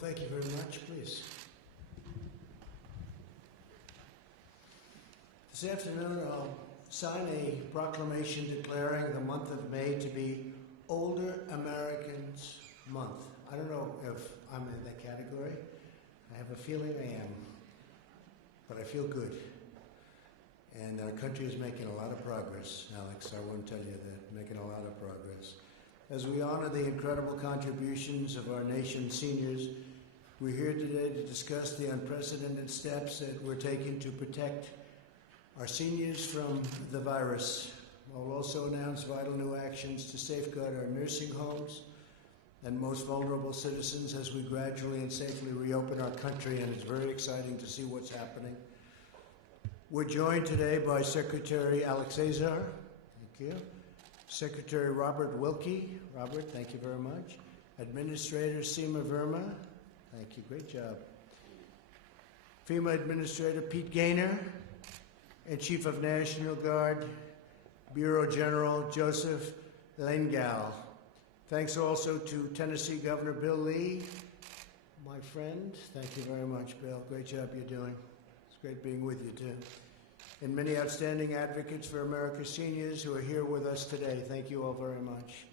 Thank you very much. Please. This afternoon, I'll sign a proclamation declaring the month of May to be Older Americans Month. I don't know if I'm in that category. I have a feeling I am, but I feel good. And our country is making a lot of progress, Alex. I want to tell you that, making a lot of progress. As we honor the incredible contributions of our nation's seniors, we're here today to discuss the unprecedented steps that we're taking to protect our seniors from the virus. We'll also announce vital new actions to safeguard our nursing homes and most vulnerable citizens as we gradually and safely reopen our country, and it's very exciting to see what's happening. We're joined today by Secretary Alex Azar, thank you, Secretary Robert Wilkie, Robert, thank you very much, Administrator Seema Verma, thank you, great job, FEMA Administrator Pete Gaynor, and Chief of National Guard, Bureau General Joseph Lengal. Thanks also to Tennessee Governor Bill Lee, my friend. Thank you very much, Bill. Great job you're doing. It's great being with you, too. And many outstanding advocates for America's seniors who are here with us today. Thank you all very much.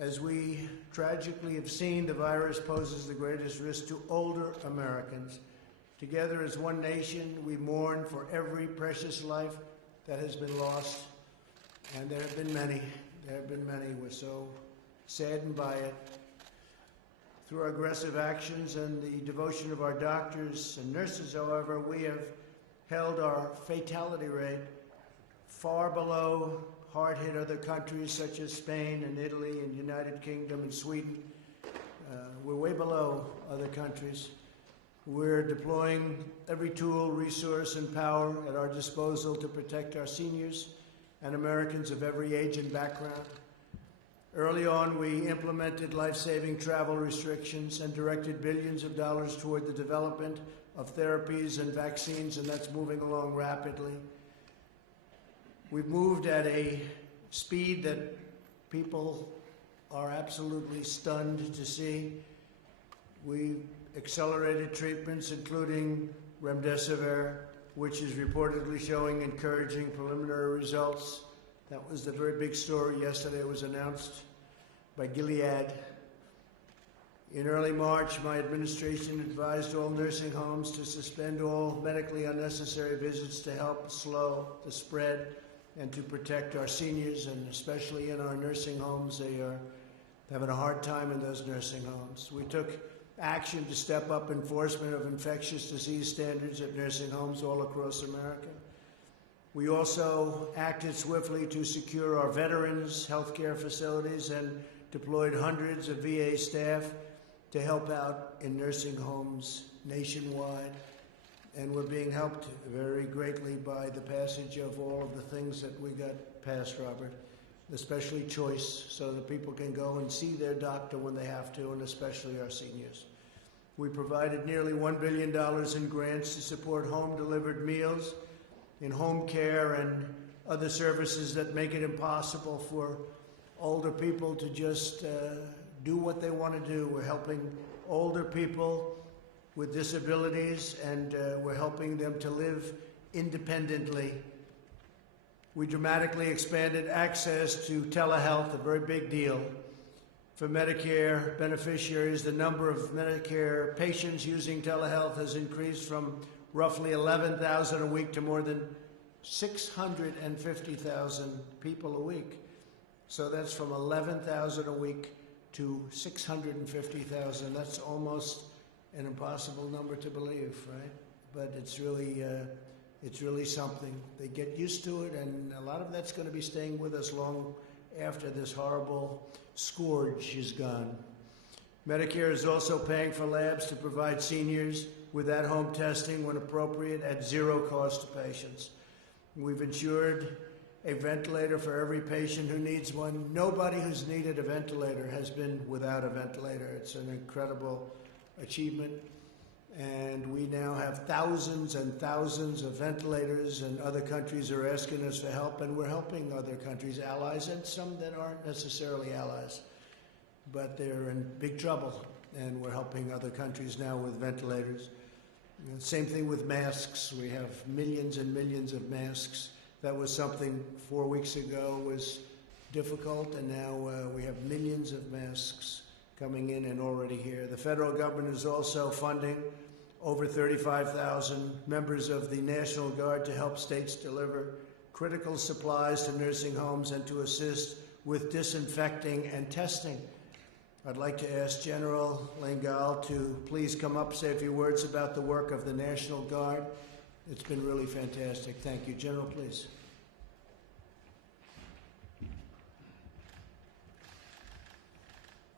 As we tragically have seen, the virus poses the greatest risk to older Americans. Together as one nation, we mourn for every precious life that has been lost. And there have been many. There have been many. We're so saddened by it. Through our aggressive actions and the devotion of our doctors and nurses, however, we have held our fatality rate far below hard-hit other countries such as Spain and Italy and United Kingdom and Sweden. We're way below other countries. We're deploying every tool, resource, and power at our disposal to protect our seniors and Americans of every age and background. Early on, we implemented life-saving travel restrictions and directed billions of dollars toward the development of therapies and vaccines, and that's moving along rapidly. We've moved at a speed that people are absolutely stunned to see. We've accelerated treatments, including remdesivir, which is reportedly showing encouraging preliminary results. That was the very big story yesterday. It was announced by Gilead. In early March, my administration advised all nursing homes to suspend all medically unnecessary visits to help slow the spread and to protect our seniors, and especially in our nursing homes. They are having a hard time in those nursing homes. We took action to step up enforcement of infectious disease standards at nursing homes all across America. We also acted swiftly to secure our veterans' health care facilities and deployed hundreds of VA staff to help out in nursing homes nationwide. And we're being helped very greatly by the passage of all of the things that we got passed, Robert, especially choice, so that people can go and see their doctor when they have to, and especially our seniors. We provided nearly $1 billion in grants to support home-delivered meals, in home care, and other services that make it impossible for older people to just do what they want to do. We're helping older people with disabilities, and we're helping them to live independently. We dramatically expanded access to telehealth, a very big deal. For Medicare beneficiaries, the number of Medicare patients using telehealth has increased from roughly 11,000 a week to more than 650,000 people a week. So that's from 11,000 a week to 650,000. That's almost an impossible number to believe, right? But it's really something. They get used to it, and a lot of that's going to be staying with us long after this horrible scourge is gone. Medicare is also paying for labs to provide seniors with at-home testing when appropriate at zero cost to patients. We've ensured a ventilator for every patient who needs one. Nobody who's needed a ventilator has been without a ventilator. It's an incredible achievement. And we now have thousands and thousands of ventilators, and other countries are asking us for help, and we're helping other countries, allies, and some that aren't necessarily allies. But they're in big trouble. and we're helping other countries now with ventilators. Same thing with masks. We have millions and millions of masks. That was something 4 weeks ago was difficult, and now we have millions of masks coming in and already here. The federal government is also funding over 35,000 members of the National Guard to help states deliver critical supplies to nursing homes and to assist with disinfecting and testing. I'd like to ask General Lengal to please come up, say a few words about the work of the National Guard. It's been really fantastic. Thank you. General, please.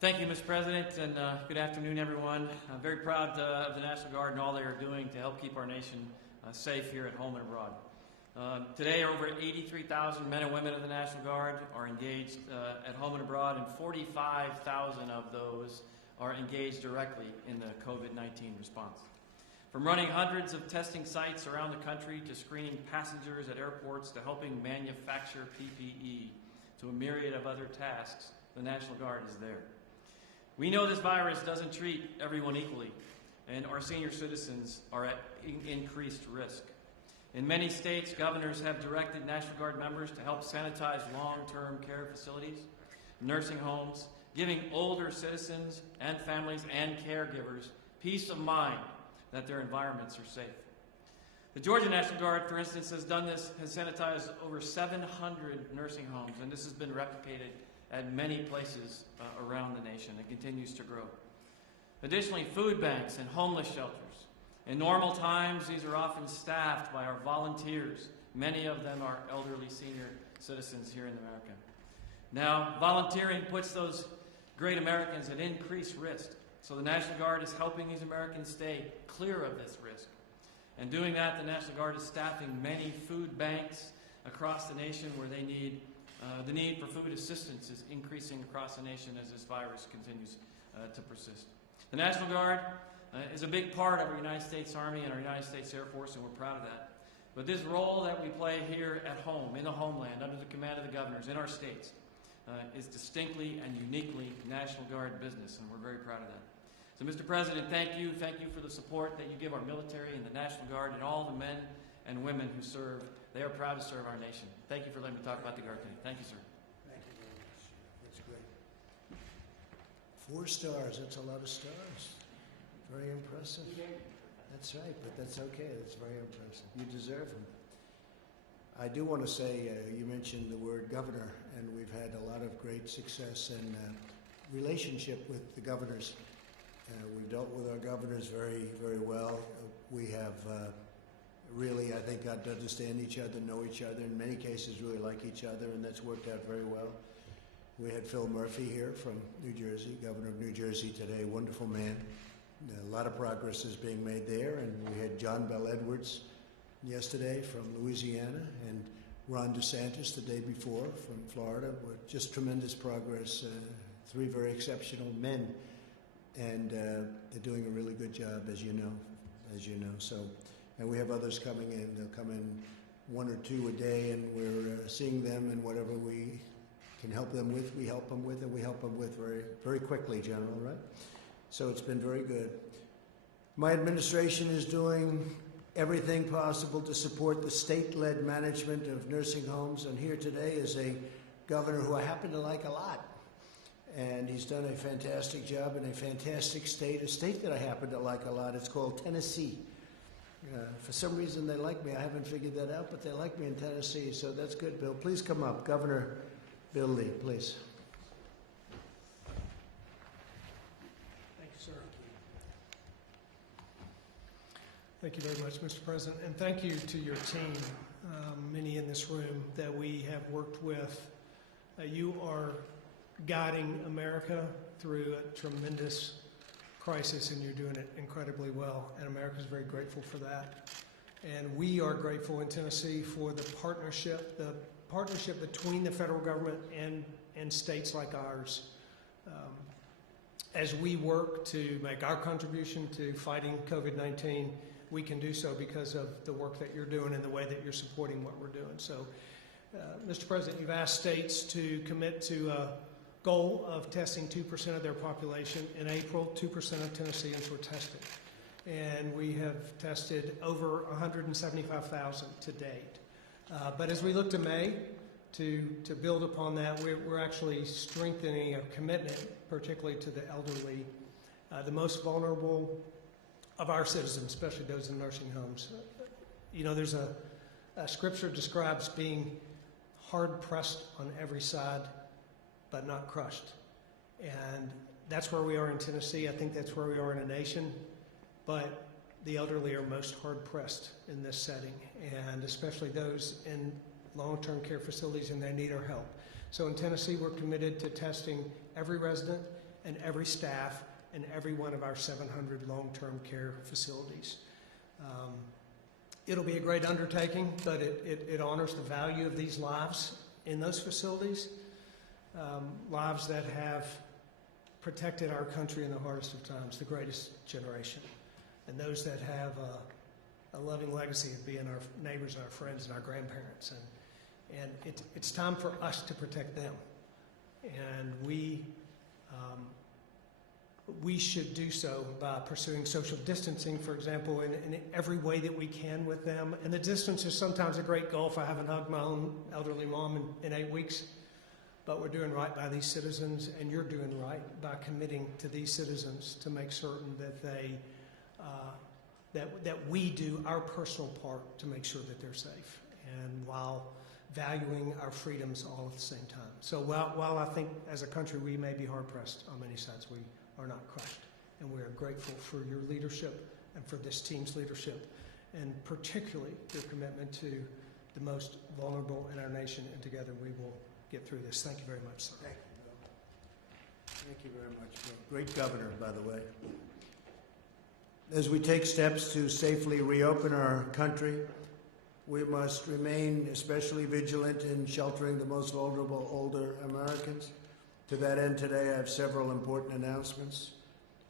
Thank you, Mr. President, and good afternoon, everyone. I'm very proud of the National Guard and all they are doing to help keep our nation safe here at home and abroad. Today, over 83,000 men and women of the National Guard are engaged at home and abroad, and 45,000 of those are engaged directly in the COVID-19 response. From running hundreds of testing sites around the country to screening passengers at airports to helping manufacture PPE to a myriad of other tasks, the National Guard is there. We know this virus doesn't treat everyone equally, and our senior citizens are at increased risk. In many states, governors have directed National Guard members to help sanitize long-term care facilities, nursing homes, giving older citizens and families and caregivers peace of mind that their environments are safe. The Georgia National Guard, for instance, has sanitized over 700 nursing homes, and this has been replicated at many places around the nation. It continues to grow. Additionally, food banks and homeless shelters. In normal times, these are often staffed by our volunteers. Many of them are elderly senior citizens here in America. Now, volunteering puts those great Americans at increased risk. So the National Guard is helping these Americans stay clear of this risk. And doing that, the National Guard is staffing many food banks across the nation where they need the need for food assistance is increasing across the nation as this virus continues to persist. The National Guard is a big part of our United States Army and our United States Air Force, and we're proud of that. But this role that we play here at home, in the homeland, under the command of the governors, in our states, is distinctly and uniquely National Guard business, and we're very proud of that. So, Mr. President, thank you. Thank you for the support that you give our military and the National Guard and all the men and women who serve. They are proud to serve our nation. Thank you for letting me talk about the Guard today. Thank you, sir. Thank you very much. That's great. 4 stars. That's a lot of stars. Very impressive. That's right, but that's okay. That's very impressive. You deserve them. I do want to say, you mentioned the word governor, and we've had a lot of great success in relationship with the governors. We've dealt with our governors very, very well. We have really, I think, got to understand each other, know each other, in many cases really like each other, and that's worked out very well. We had Phil Murphy here from New Jersey, governor of New Jersey today, wonderful man. A lot of progress is being made there, and we had John Bell Edwards yesterday from Louisiana, and Ron DeSantis the day before from Florida. Just tremendous progress, 3 very exceptional men, and they're doing a really good job, as you know. So, and we have others coming in. They'll come in 1 or 2 a day, and we're seeing them, and whatever we can help them with, we help them with, and we help them with very, very quickly, General, right? So it's been very good. My administration is doing everything possible to support the state-led management of nursing homes, and here today is a governor who I happen to like a lot. And he's done a fantastic job in a fantastic state, a state that I happen to like a lot. It's called Tennessee. For some reason they like me. I haven't figured that out, but they like me in Tennessee, so that's good, Bill. Please come up. Governor Bill Lee, please. Thank you, sir. Thank you very much, Mr. President, and thank you to your team, many in this room that we have worked with. You are guiding America through a tremendous crisis, and you're doing it incredibly well, and America is very grateful for that. And we are grateful in Tennessee for the partnership between the federal government and states like ours. As we work to make our contribution to fighting COVID-19, we can do so because of the work that you're doing and the way that you're supporting what we're doing. So, Mr. President, you've asked states to commit to goal of testing 2% of their population. In April, 2% of Tennesseans were tested. And we have tested over 175,000 to date. But as we look to May, to build upon that, we're actually strengthening a commitment, particularly to the elderly, the most vulnerable of our citizens, especially those in nursing homes. You know, there's a scripture describes being hard-pressed on every side, but not crushed. And that's where we are in Tennessee. I think that's where we are in a nation. But the elderly are most hard-pressed in this setting, and especially those in long-term care facilities, and they need our help. So in Tennessee, we're committed to testing every resident and every staff in every one of our 700 long-term care facilities. It'll be a great undertaking, but it honors the value of these lives in those facilities, lives that have protected our country in the hardest of times, the greatest generation, and those that have a loving legacy of being our neighbors, our friends, and our grandparents. And it's time for us to protect them. And we should do so by pursuing social distancing, for example, in every way that we can with them. And the distance is sometimes a great gulf. I haven't hugged my own elderly mom in 8 weeks. But we're doing right by these citizens, and you're doing right by committing to these citizens to make certain that that we do our personal part to make sure that they're safe, and while valuing our freedoms all at the same time. So while I think as a country we may be hard-pressed on many sides, we are not crushed. And we are grateful for your leadership and for this team's leadership, and particularly your commitment to the most vulnerable in our nation, and together we will get through this. Thank you very much, sir. Thank you, Bill. Thank you very much, Bill. Great governor, by the way. As we take steps to safely reopen our country, we must remain especially vigilant in sheltering the most vulnerable older Americans. To that end, today I have several important announcements.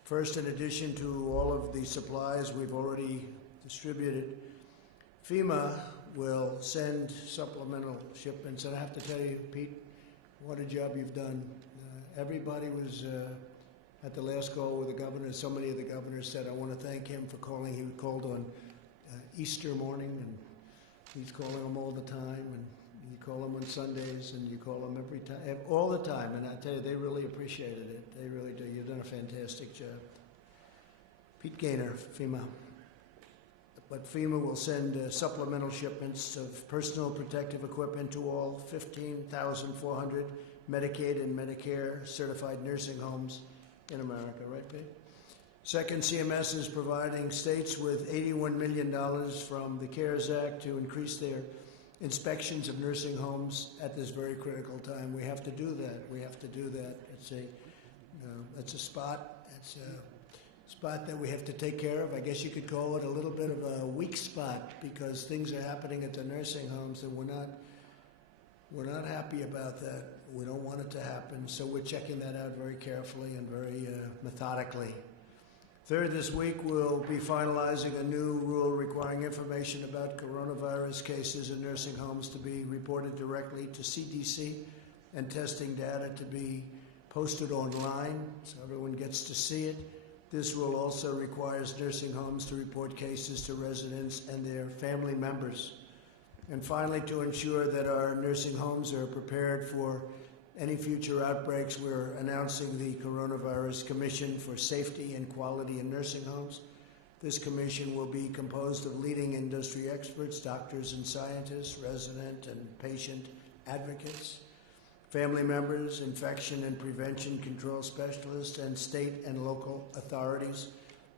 First, in addition to all of the supplies we've already distributed, FEMA will send supplemental shipments. And I have to tell you, Pete, what a job you've done. Everybody was at the last call with the governor. So many of the governors said, I want to thank him for calling. He called on Easter morning, and he's calling them all the time. And you call them on Sundays, and you call them every time, all the time. And I tell you, they really appreciated it. They really do. You've done a fantastic job. Pete Gaynor, FEMA. But FEMA will send supplemental shipments of personal protective equipment to all 15,400 Medicaid and Medicare certified nursing homes in America, right, Pete? Second, CMS is providing states with $81 million from the CARES Act to increase their inspections of nursing homes at this very critical time. We have to do that. We have to do that. It's a spot. It's a spot that we have to take care of. I guess you could call it a little bit of a weak spot, because things are happening at the nursing homes, and we're not happy about that. We don't want it to happen, so we're checking that out very carefully and very methodically. Third, this week we'll be finalizing a new rule requiring information about coronavirus cases in nursing homes to be reported directly to CDC, and testing data to be posted online so everyone gets to see it. This rule also requires nursing homes to report cases to residents and their family members. And finally, to ensure that our nursing homes are prepared for any future outbreaks, we're announcing the Coronavirus Commission for Safety and Quality in Nursing Homes. This commission will be composed of leading industry experts, doctors and scientists, resident and patient advocates, family members, infection and prevention control specialists, and state and local authorities.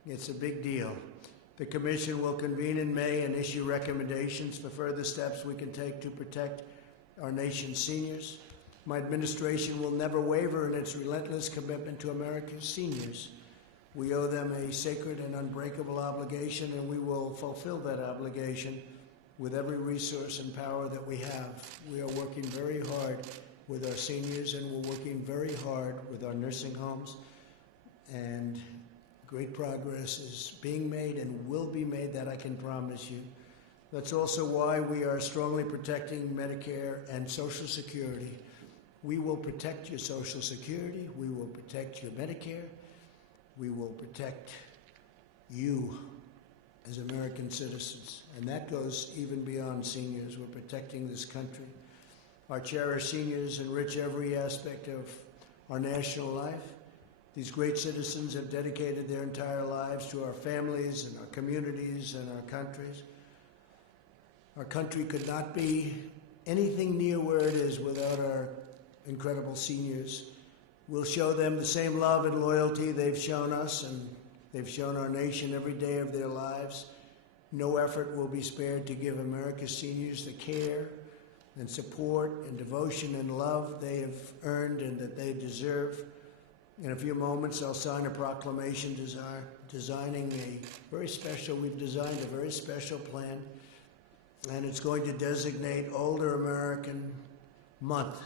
It's a big deal. The commission will convene in May and issue recommendations for further steps we can take to protect our nation's seniors. My administration will never waver in its relentless commitment to America's seniors. We owe them a sacred and unbreakable obligation, and we will fulfill that obligation with every resource and power that we have. We are working very hard with our seniors, and we're working very hard with our nursing homes, and great progress is being made and will be made, that I can promise you. That's also why we are strongly protecting Medicare and Social Security. We will protect your Social Security. We will protect your Medicare. We will protect you as American citizens. And that goes even beyond seniors. We're protecting this country. Our cherished seniors enrich every aspect of our national life. These great citizens have dedicated their entire lives to our families and our communities and our countries. Our country could not be anything near where it is without our incredible seniors. We'll show them the same love and loyalty they've shown us and they've shown our nation every day of their lives. No effort will be spared to give America's seniors the care and support and devotion and love they have earned and that they deserve. In a few moments, I'll sign a proclamation designing a very special, we've designed a very special plan, and it's going to designate Older American Month.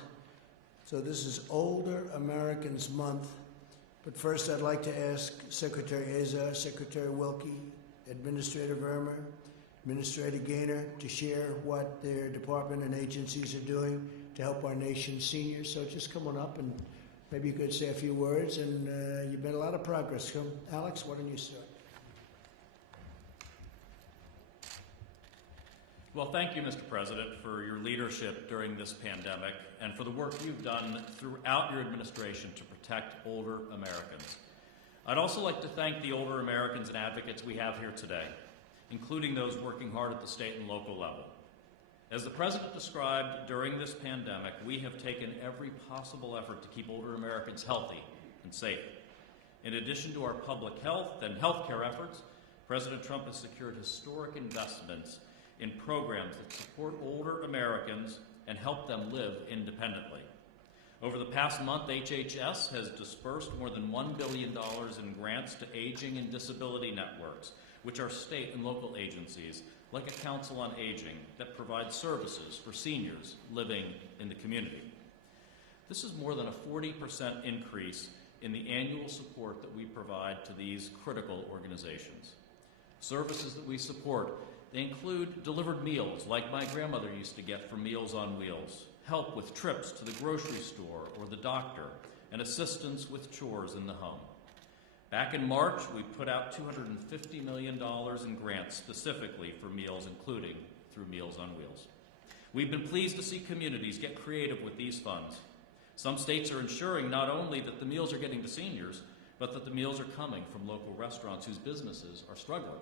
So this is Older Americans Month. But first, I'd like to ask Secretary Azar, Secretary Wilkie, Administrator Vermer, Administrator Gaynor to share what their department and agencies are doing to help our nation's seniors. So just come on up and maybe you could say a few words. And you've made a lot of progress. Come, Alex, why don't you start? Well, thank you, Mr. President, for your leadership during this pandemic and for the work you've done throughout your administration to protect older Americans. I'd also like to thank the older Americans and advocates we have here today, including those working hard at the state and local level. As the President described during this pandemic, we have taken every possible effort to keep older Americans healthy and safe. In addition to our public health and healthcare efforts, President Trump has secured historic investments in programs that support older Americans and help them live independently. Over the past month, HHS has dispersed more than $1 billion in grants to aging and disability networks, which are state and local agencies like a Council on Aging that provides services for seniors living in the community. This is more than a 40% increase in the annual support that we provide to these critical organizations. Services that we support, they include delivered meals like my grandmother used to get from Meals on Wheels, help with trips to the grocery store or the doctor, and assistance with chores in the home. Back in March, we put out $250 million in grants specifically for meals, including through Meals on Wheels. We've been pleased to see communities get creative with these funds. Some states are ensuring not only that the meals are getting to seniors, but that the meals are coming from local restaurants whose businesses are struggling.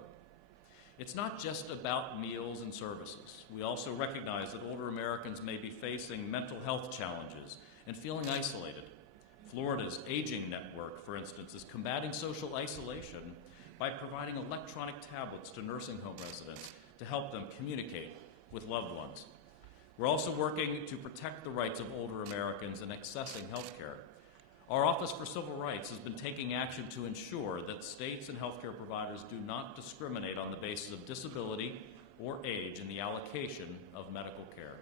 It's not just about meals and services. We also recognize that older Americans may be facing mental health challenges and feeling isolated. Florida's Aging Network, for instance, is combating social isolation by providing electronic tablets to nursing home residents to help them communicate with loved ones. We're also working to protect the rights of older Americans in accessing health care. Our Office for Civil Rights has been taking action to ensure that states and healthcare providers do not discriminate on the basis of disability or age in the allocation of medical care.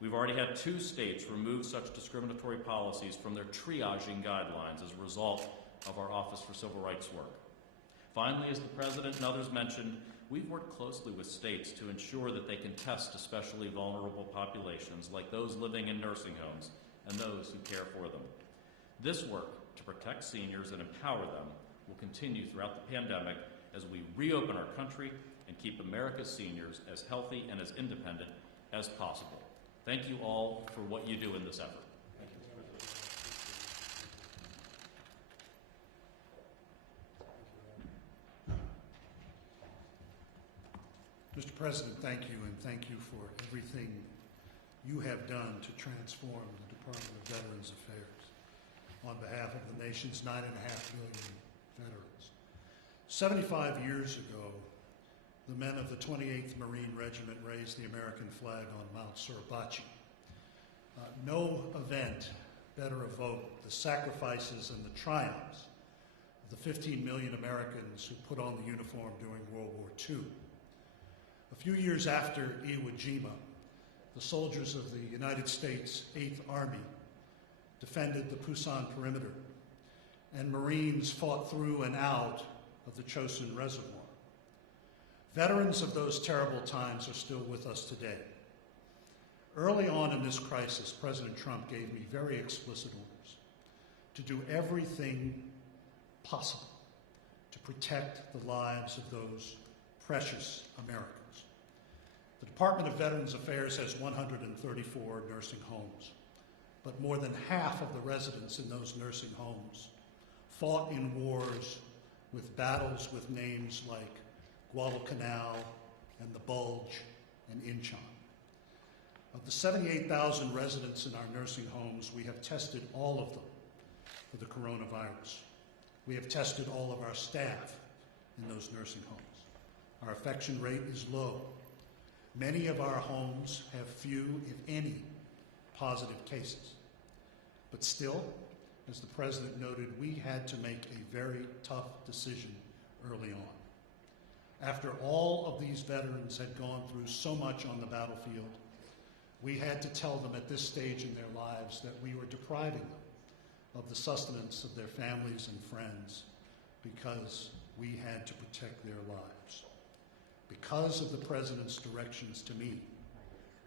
We've already had 2 states remove such discriminatory policies from their triaging guidelines as a result of our Office for Civil Rights work. Finally, as the President and others mentioned, we've worked closely with states to ensure that they can test especially vulnerable populations like those living in nursing homes and those who care for them. This work to protect seniors and empower them will continue throughout the pandemic as we reopen our country and keep America's seniors as healthy and as independent as possible. Thank you all for what you do in this effort. Thank you. Mr. President, thank you, and thank you for everything you have done to transform the Department of Veterans Affairs on behalf of the nation's 9.5 million veterans. 75 years ago, the men of the 28th Marine Regiment raised the American flag on Mount Suribachi. No event better evoked the sacrifices and the triumphs of the 15 million Americans who put on the uniform during World War II. A few years after Iwo Jima, the soldiers of the United States 8th Army defended the Pusan perimeter, and Marines fought through and out of the Chosin Reservoir. Veterans of those terrible times are still with us today. Early on in this crisis, President Trump gave me very explicit orders to do everything possible to protect the lives of those precious Americans. The Department of Veterans Affairs has 134 nursing homes, but more than half of the residents in those nursing homes fought in wars with battles with names like Guadalcanal and the Bulge and Inchon. Of the 78,000 residents in our nursing homes, we have tested all of them for the coronavirus. We have tested all of our staff in those nursing homes. Our infection rate is low. Many of our homes have few, if any, positive cases. But still, as the President noted, we had to make a very tough decision early on. After all of these veterans had gone through so much on the battlefield, we had to tell them at this stage in their lives that we were depriving them of the sustenance of their families and friends because we had to protect their lives. Because of the President's directions to me,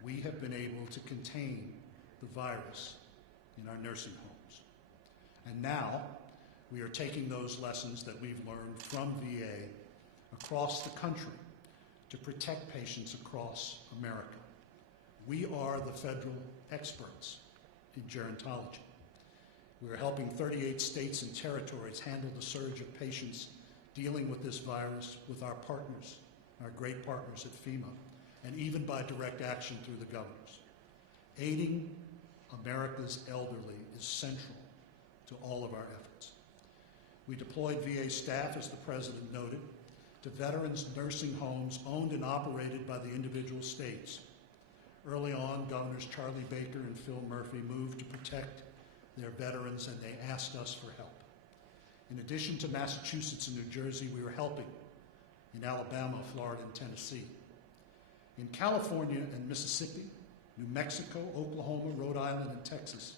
we have been able to contain the virus in our nursing homes. And now we are taking those lessons that we've learned from VA across the country to protect patients across America. We are the federal experts in gerontology. We are helping 38 states and territories handle the surge of patients dealing with this virus with our partners, our great partners at FEMA, and even by direct action through the governors. Aiding America's elderly is central to all of our efforts. We deployed VA staff, as the President noted, to veterans' nursing homes owned and operated by the individual states. Early on, Governors Charlie Baker and Phil Murphy moved to protect their veterans, and they asked us for help. In addition to Massachusetts and New Jersey, we were helping in Alabama, Florida, and Tennessee. In California and Mississippi, New Mexico, Oklahoma, Rhode Island, and Texas,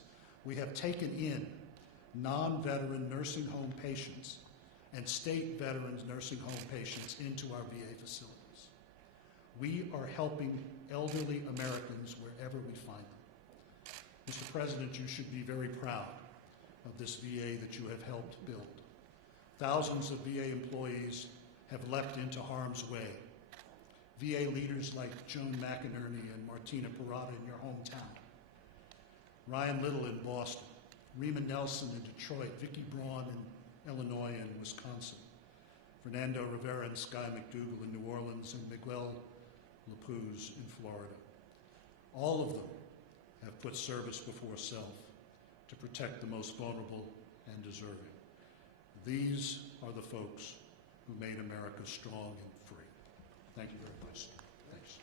we have taken in non-veteran nursing home patients and state veterans nursing home patients into our VA facilities. We are helping elderly Americans wherever we find them. Mr. President, you should be very proud of this VA that you have helped build. Thousands of VA employees have leapt into harm's way. VA leaders like Joan McInerney and Martina Parada in your hometown, Ryan Little in Boston, Rima Nelson in Detroit, Vicki Braun in Illinois and Wisconsin, Fernando Rivera and Sky McDougal in New Orleans, and Miguel Lapuz in Florida. All of them have put service before self to protect the most vulnerable and deserving. These are the folks who made America strong and free. Thank you very much. Thanks.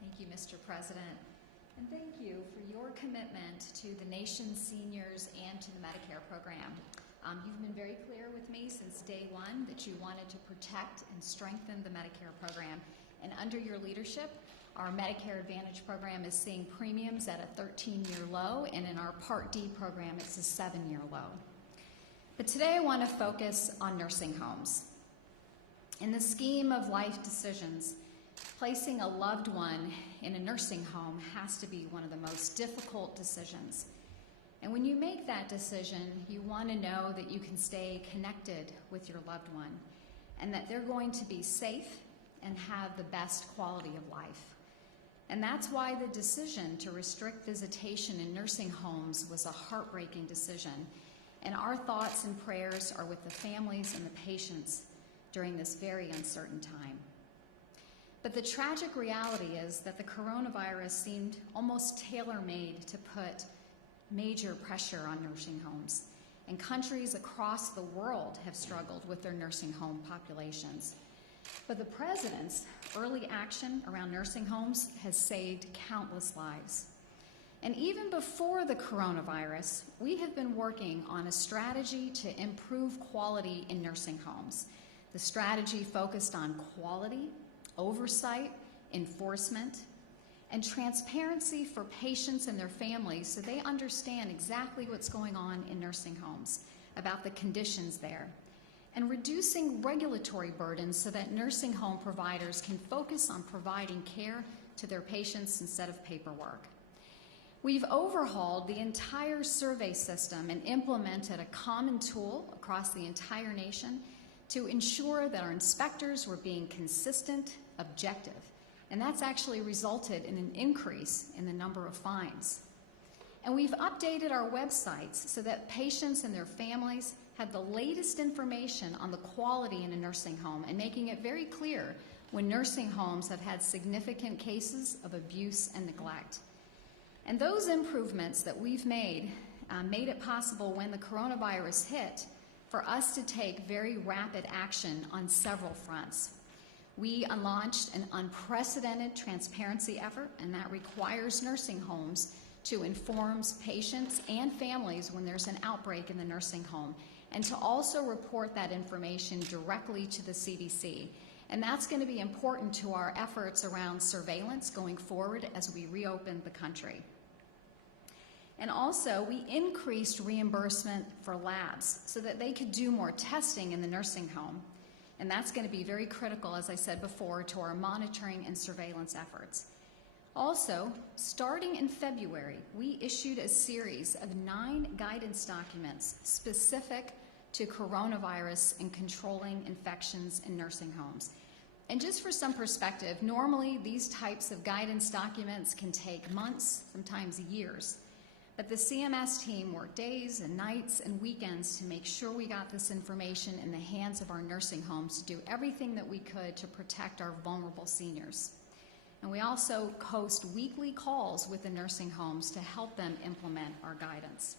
Thank you, Mr. President. And thank you for your commitment to the nation's seniors and to the Medicare program. You've been very clear with me since day one that you wanted to protect and strengthen the Medicare program. And under your leadership, our Medicare Advantage program is seeing premiums at a 13-year low, and in our Part D program, it's a 7-year low. But today I want to focus on nursing homes. In the scheme of life decisions, placing a loved one in a nursing home has to be one of the most difficult decisions. And when you make that decision, you want to know that you can stay connected with your loved one and that they're going to be safe and have the best quality of life. And that's why the decision to restrict visitation in nursing homes was a heartbreaking decision. And our thoughts and prayers are with the families and the patients during this very uncertain time. But the tragic reality is that the coronavirus seemed almost tailor-made to put major pressure on nursing homes. And countries across the world have struggled with their nursing home populations. But the President's early action around nursing homes has saved countless lives. And even before the coronavirus, we have been working on a strategy to improve quality in nursing homes. The strategy focused on quality, oversight, enforcement, and transparency for patients and their families so they understand exactly what's going on in nursing homes. about the conditions there, and reducing regulatory burdens so that nursing home providers can focus on providing care to their patients instead of paperwork. We've overhauled the entire survey system and implemented a common tool across the entire nation to ensure that our inspectors were being consistent, objective, and that's actually resulted in an increase in the number of fines. And we've updated our websites so that patients and their families have the latest information on the quality in a nursing home and making it very clear when nursing homes have had significant cases of abuse and neglect. And those improvements that we've made it possible when the coronavirus hit for us to take very rapid action on several fronts. We launched an unprecedented transparency effort, and that requires nursing homes to inform patients and families when there's an outbreak in the nursing home, and to also report that information directly to the CDC. And that's going to be important to our efforts around surveillance going forward as we reopen the country. And also, we increased reimbursement for labs so that they could do more testing in the nursing home. And that's going to be very critical, as I said before, to our monitoring and surveillance efforts. Also, starting in February, we issued a series of 9 guidance documents specific to coronavirus and controlling infections in nursing homes. And just for some perspective, normally these types of guidance documents can take months, sometimes years. But the CMS team worked days and nights and weekends to make sure we got this information in the hands of our nursing homes to do everything that we could to protect our vulnerable seniors. And we also host weekly calls with the nursing homes to help them implement our guidance.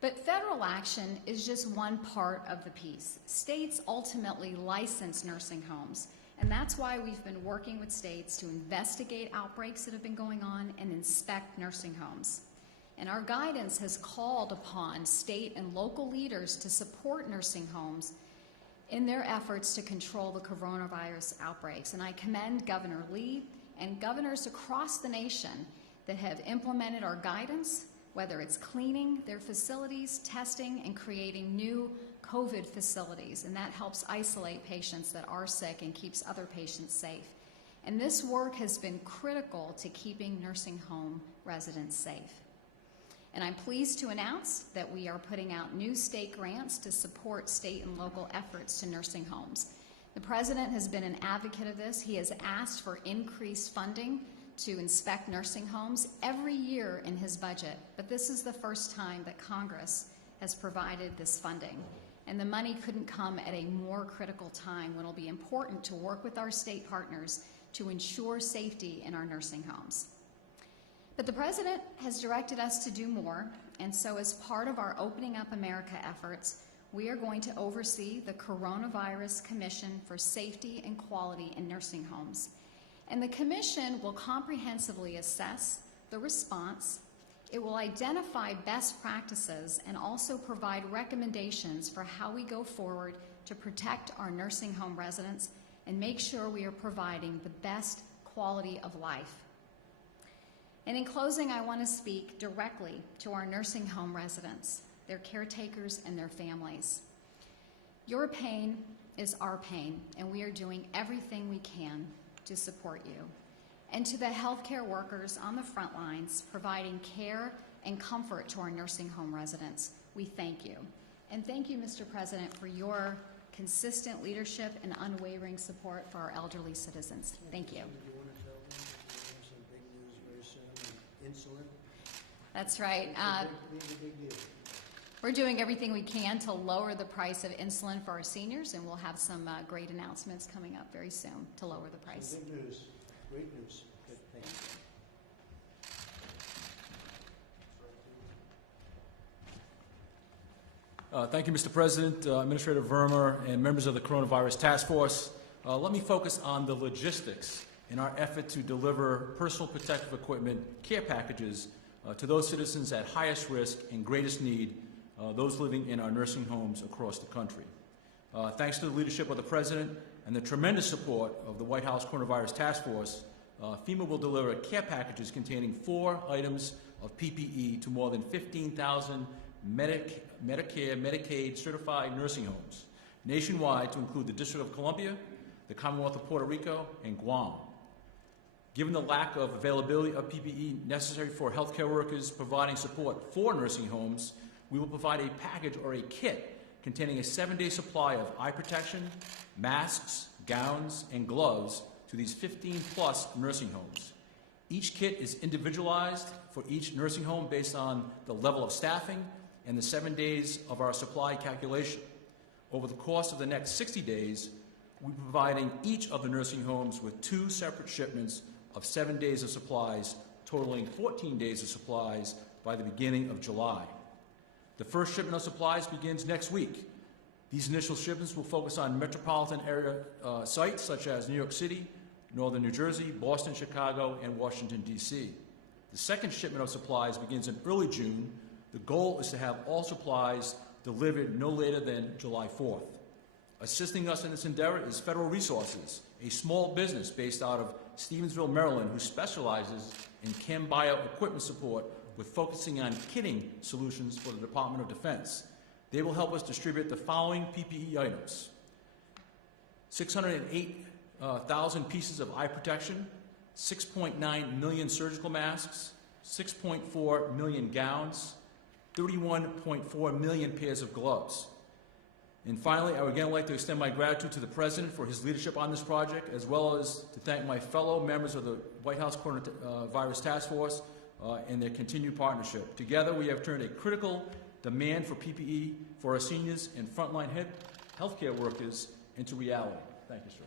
But federal action is just one part of the piece. States ultimately license nursing homes, and that's why we've been working with states to investigate outbreaks that have been going on and inspect nursing homes. And our guidance has called upon state and local leaders to support nursing homes in their efforts to control the coronavirus outbreaks. And I commend Governor Lee and governors across the nation that have implemented our guidance, whether it's cleaning their facilities, testing, and creating new COVID facilities. And that helps isolate patients that are sick and keeps other patients safe. And this work has been critical to keeping nursing home residents safe. And I'm pleased to announce that we are putting out new state grants to support state and local efforts to nursing homes. The President has been an advocate of this. He has asked for increased funding to inspect nursing homes every year in his budget, but this is the first time that Congress has provided this funding. And the money couldn't come at a more critical time when it'll be important to work with our state partners to ensure safety in our nursing homes. But the President has directed us to do more, and so as part of our Opening Up America efforts, we are going to oversee the Coronavirus Commission for Safety and Quality in Nursing Homes. And the Commission will comprehensively assess the response. It will identify best practices and also provide recommendations for how we go forward to protect our nursing home residents and make sure we are providing the best quality of life. And in closing, I want to speak directly to our nursing home residents, their caretakers, and their families. Your pain is our pain, and we are doing everything we can to support you. And to the healthcare workers on the front lines providing care and comfort to our nursing home residents, we thank you. And thank you, Mr. President, for your consistent leadership and unwavering support for our elderly citizens. Thank you. Insulin. That's right. It's a big deal. We're doing everything we can to lower the price of insulin for our seniors, and we'll have some great announcements coming up very soon to lower the price. Some good news. Great news. Good. Thank you. Thank you, Mr. President, Administrator Verma, and members of the Coronavirus Task Force. Let me focus on the logistics in our effort to deliver personal protective equipment care packages to those citizens at highest risk and greatest need, those living in our nursing homes across the country. Thanks to the leadership of the President and the tremendous support of the White House Coronavirus Task Force, FEMA will deliver care packages containing 4 items of PPE to more than 15,000 Medicare, Medicaid certified nursing homes nationwide to include the District of Columbia, the Commonwealth of Puerto Rico, and Guam. Given the lack of availability of PPE necessary for healthcare workers providing support for nursing homes, we will provide a package or a kit containing a 7-day supply of eye protection, masks, gowns, and gloves to these 15-plus nursing homes. Each kit is individualized for each nursing home based on the level of staffing and the 7 days of our supply calculation. Over the course of the next 60 days, we'll be providing each of the nursing homes with 2 separate shipments of 7 days of supplies, totaling 14 days of supplies by the beginning of July. The first shipment of supplies begins next week. These initial shipments will focus on metropolitan area sites such as New York City, Northern New Jersey, Boston, Chicago, and Washington, D.C. The second shipment of supplies begins in early June. The goal is to have all supplies delivered no later than July 4th. Assisting us in this endeavor is Federal Resources, a small business based out of Stevensville, Maryland, who specializes in chem bio equipment support with focusing on kitting solutions for the Department of Defense. They will help us distribute the following PPE items: 608,000 pieces of eye protection, 6.9 million surgical masks, 6.4 million gowns, 31.4 million pairs of gloves. And finally, I would again like to extend my gratitude to the President for his leadership on this project, as well as to thank my fellow members of the White House Coronavirus Task Force and their continued partnership. Together, we have turned a critical demand for PPE for our seniors and frontline healthcare workers into reality. Thank you, sir.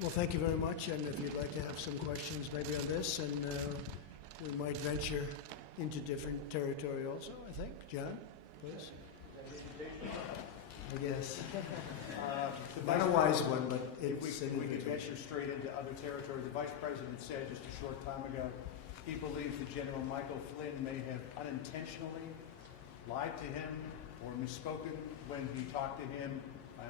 Well, thank you very much, and if you'd like to have some questions maybe on this, and we might venture into different territory also, I think. John, please. I guess. Not a wise one, but if it's we an could invitation. venture straight into other territory. The Vice President said just a short time ago he believes that General Michael Flynn may have unintentionally lied to him or misspoken when he talked to him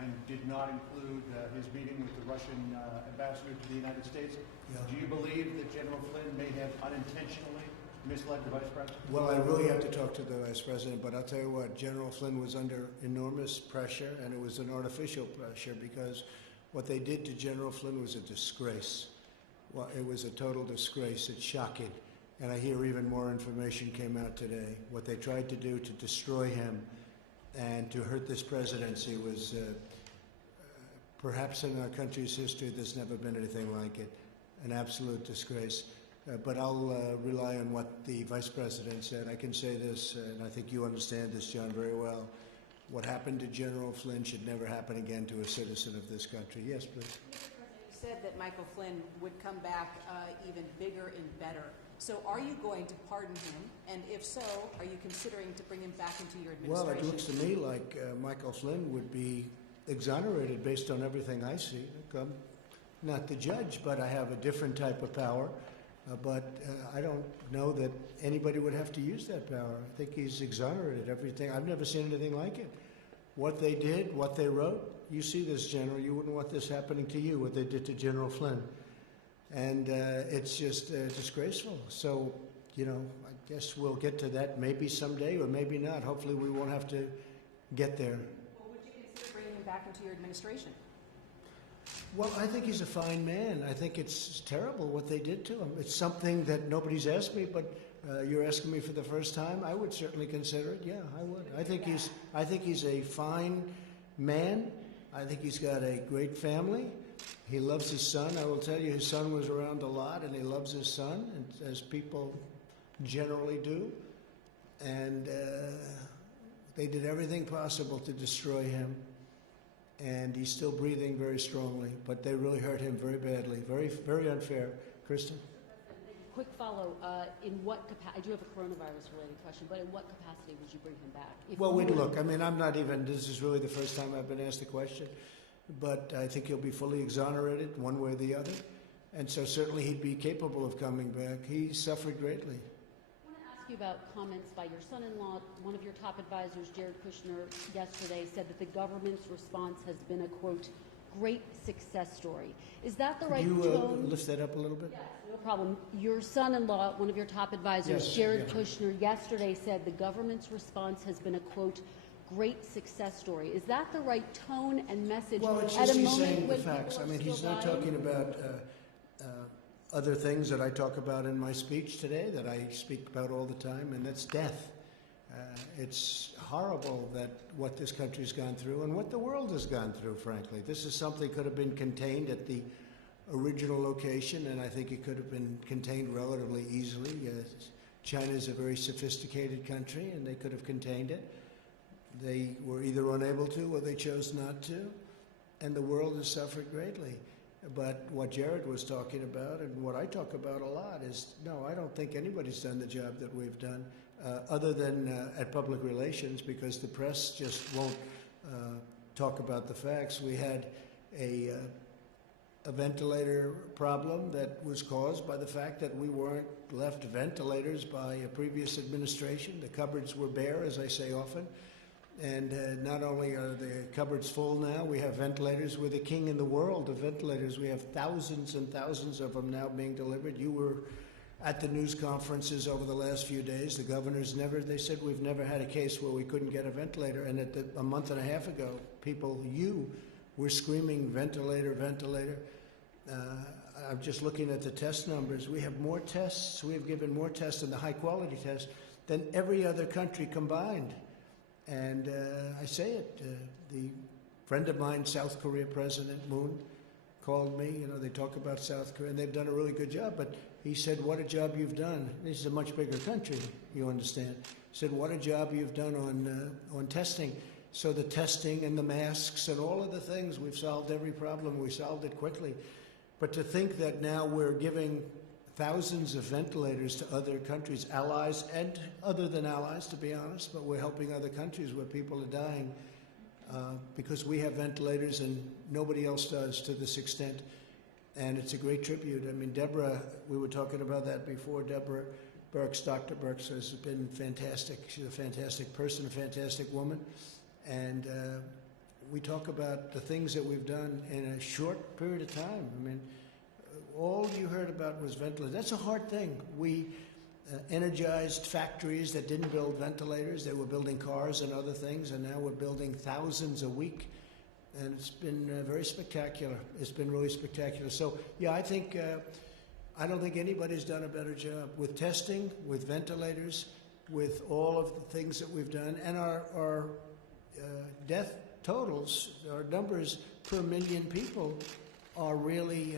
and did not include his meeting with the Russian ambassador to the United States. Yeah. Do you believe that General Flynn may have unintentionally misled the Vice President? Well, I really have to talk to the Vice President, but I'll tell you what, General Flynn was under enormous pressure, and it was an artificial pressure, because what they did to General Flynn was a disgrace. Well, it was a total disgrace. It's shocking. And I hear even more information came out today. What they tried to do to destroy him and to hurt this presidency was perhaps in our country's history, there's never been anything like it. An absolute disgrace. But I'll rely on what the Vice President said. I can say this, and I think you understand this, John, very well. What happened to General Flynn should never happen again to a citizen of this country. Yes, please. Mr. President, you said that Michael Flynn would come back even bigger and better. So are you going to pardon him? And if so, are you considering to bring him back into your administration? Well, it looks to me like Michael Flynn would be exonerated based on everything I see. Look, I'm not the judge, but I have a different type of power. But I don't know that anybody would have to use that power. I think he's exonerated everything. I've never seen anything like it. What they did, what they wrote, you see this, General. You wouldn't want this happening to you, what they did to General Flynn. And it's just disgraceful. So you know, I guess we'll get to that maybe someday or maybe not. Hopefully we won't have to get there. Well, would you consider bringing him back into your administration? Well, I think he's a fine man. I think it's terrible what they did to him. It's something that nobody's asked me, but you're asking me for the first time. I would certainly consider it. Yeah, I would. I think he's a fine man. I think he's got a great family. He loves his son. I will tell you, his son was around a lot, and he loves his son, as people generally do. And they did everything possible to destroy him. And he's still breathing very strongly, but they really hurt him very badly. Very, very unfair. Kristen? Quick follow. In what capacity? I do have a coronavirus-related question, but in what capacity would you bring him back? Well, we'd look. I mean, I'm not even, this is really the first time I've been asked the question, but I think he'll be fully exonerated one way or the other. And so certainly he'd be capable of coming back. He suffered greatly. I want to ask you about comments by your son-in-law. One of your top advisors, Jared Kushner, yesterday said that the government's response has been a, quote, great success story. Is that the right Could you tone? lift that up a little bit? Yes, no problem. Your son-in-law, one of your top advisors, Yes, Jared yeah. Kushner, yesterday said the government's response has been a, quote, great success story. Is that the right tone and message Well, it's at just a he's moment saying the when facts. people I are mean, he's still not dying? talking about other things that I talk about in my speech today, that I speak about all the time, and that's death. It's horrible that what this country's gone through and what the world has gone through, frankly. This is something that could have been contained at the original location, and I think it could have been contained relatively easily. China is a very sophisticated country, and they could have contained it. They were either unable to or they chose not to, and the world has suffered greatly. But what Jared was talking about, and what I talk about a lot, is no, I don't think anybody's done the job that we've done, other than at public relations, because the press just won't talk about the facts. We had a ventilator problem that was caused by the fact that we weren't left ventilators by a previous administration. The cupboards were bare, as I say often. And not only are the cupboards full now, we have ventilators. We're the king in the world of ventilators. We have thousands and thousands of them now being delivered. You were at the news conferences over the last few days. The governors they said we've never had a case where we couldn't get a ventilator. And a month and a half ago, you were screaming, ventilator, ventilator. I'm just looking at the test numbers. We have more tests. We have given more tests, and the high-quality tests, than every other country combined. And I say it, the friend of mine, South Korea President Moon, called me. You know, they talk about South Korea, and they've done a really good job. But he said, what a job you've done. This is a much bigger country, you understand. He said, what a job you've done on testing. So the testing and the masks and all of the things, we've solved every problem. We solved it quickly. But to think that now we're giving thousands of ventilators to other countries, allies, and other than allies, to be honest, but we're helping other countries where people are dying because we have ventilators and nobody else does to this extent. And it's a great tribute. I mean, Deborah, we were talking about that before. Deborah Birx, Dr. Birx, has been fantastic. She's a fantastic person, a fantastic woman. And we talk about the things that we've done in a short period of time. I mean, all you heard about was ventilators. That's a hard thing. We energized factories that didn't build ventilators. They were building cars and other things, and now we're building thousands a week. And it's been very spectacular. It's been really spectacular. So, yeah, I think I don't think anybody's done a better job with testing, with ventilators, with all of the things that we've done. And our death totals, our numbers per million people are really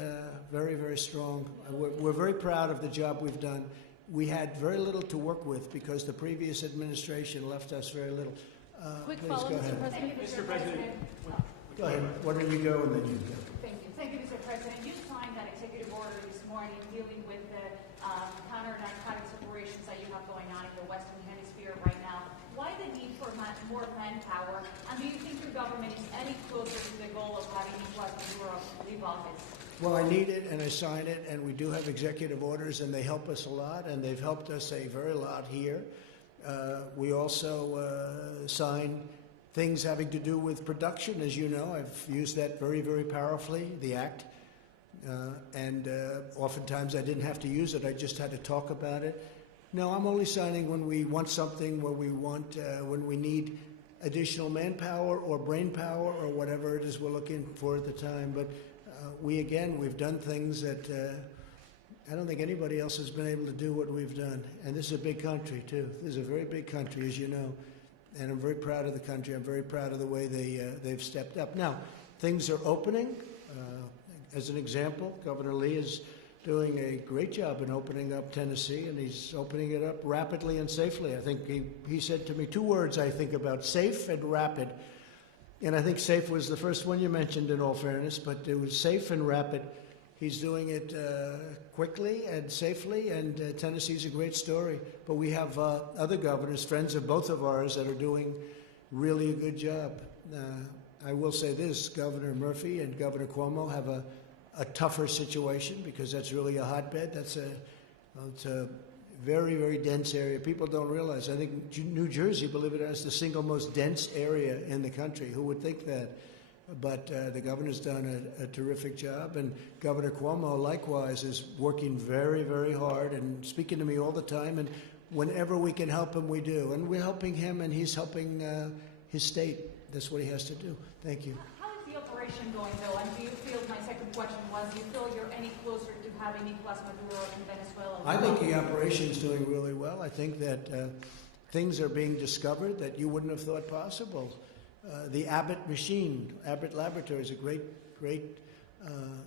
very, very strong. We're very proud of the job we've done. We had very little to work with because the previous administration left us very little. Quick Please follow, go Mr. ahead. President. Mr. President. Go ahead. Why don't you go and then you go. Thank you. Thank you, Mr. President. You signed that executive order this morning dealing with the counter-narcotics operations that you have going on in the Western Hemisphere right now. Why the need for more manpower? And do you think your government is any closer to the goal of having Nicolas Maduro leave office? Well, I need it and I sign it, and we do have executive orders, and they help us a lot, and they've helped us a very lot here. We also sign things having to do with production, as you know. I've used that very, very powerfully, the Act. And oftentimes I didn't have to use it. I just had to talk about it. No, I'm only signing when we want something, when we need additional manpower or brain power or whatever it is we're looking for at the time. But we've done things that I don't think anybody else has been able to do what we've done. And this is a big country, too. This is a very big country, as you know. And I'm very proud of the country. I'm very proud of the way they've stepped up. Now, things are opening. As an example, Governor Lee is doing a great job in opening up Tennessee, and he's opening it up rapidly and safely. I think he said to me 2 words I think about: safe and rapid. And I think safe was the first one you mentioned, in all fairness, but it was safe and rapid. He's doing it quickly and safely, and Tennessee's a great story. But we have other governors, friends of both of ours, that are doing really a good job. I will say this: Governor Murphy and Governor Cuomo have a tougher situation, because that's really a hotbed. It's a very, very dense area. People don't realize. I think New Jersey, believe it or not, is the single most dense area in the country. Who would think that? But the governor's done a terrific job, and Governor Cuomo, likewise, is working very, very hard and speaking to me all the time. And whenever we can help him, we do. And we're helping him, and he's helping his state. That's what he has to do. Thank you. How is the operation going, though? And do you feel, my second question was, do you feel you're any closer to having Nicolas Maduro in Venezuela? I think the operation is doing really well. I think that things are being discovered that you wouldn't have thought possible. The Abbott machine, Abbott Laboratories, a great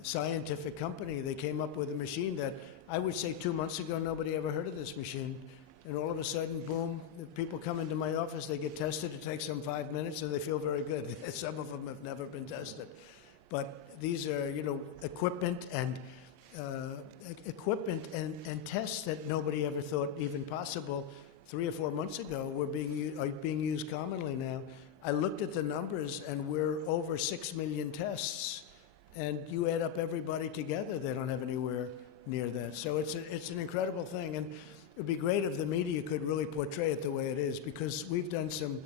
scientific company. They came up with a machine that I would say 2 months ago nobody ever heard of this machine. And all of a sudden, boom, the people come into my office, they get tested. It takes them 5 minutes, and they feel very good. Some of them have never been tested. But these are, equipment and tests that nobody ever thought even possible 3 or 4 months ago are being used commonly now. I looked at the numbers, and we're over 6 million tests. And you add up everybody together, they don't have anywhere near that. So it's an incredible thing. And it would be great if the media could really portray it the way it is, because we've done some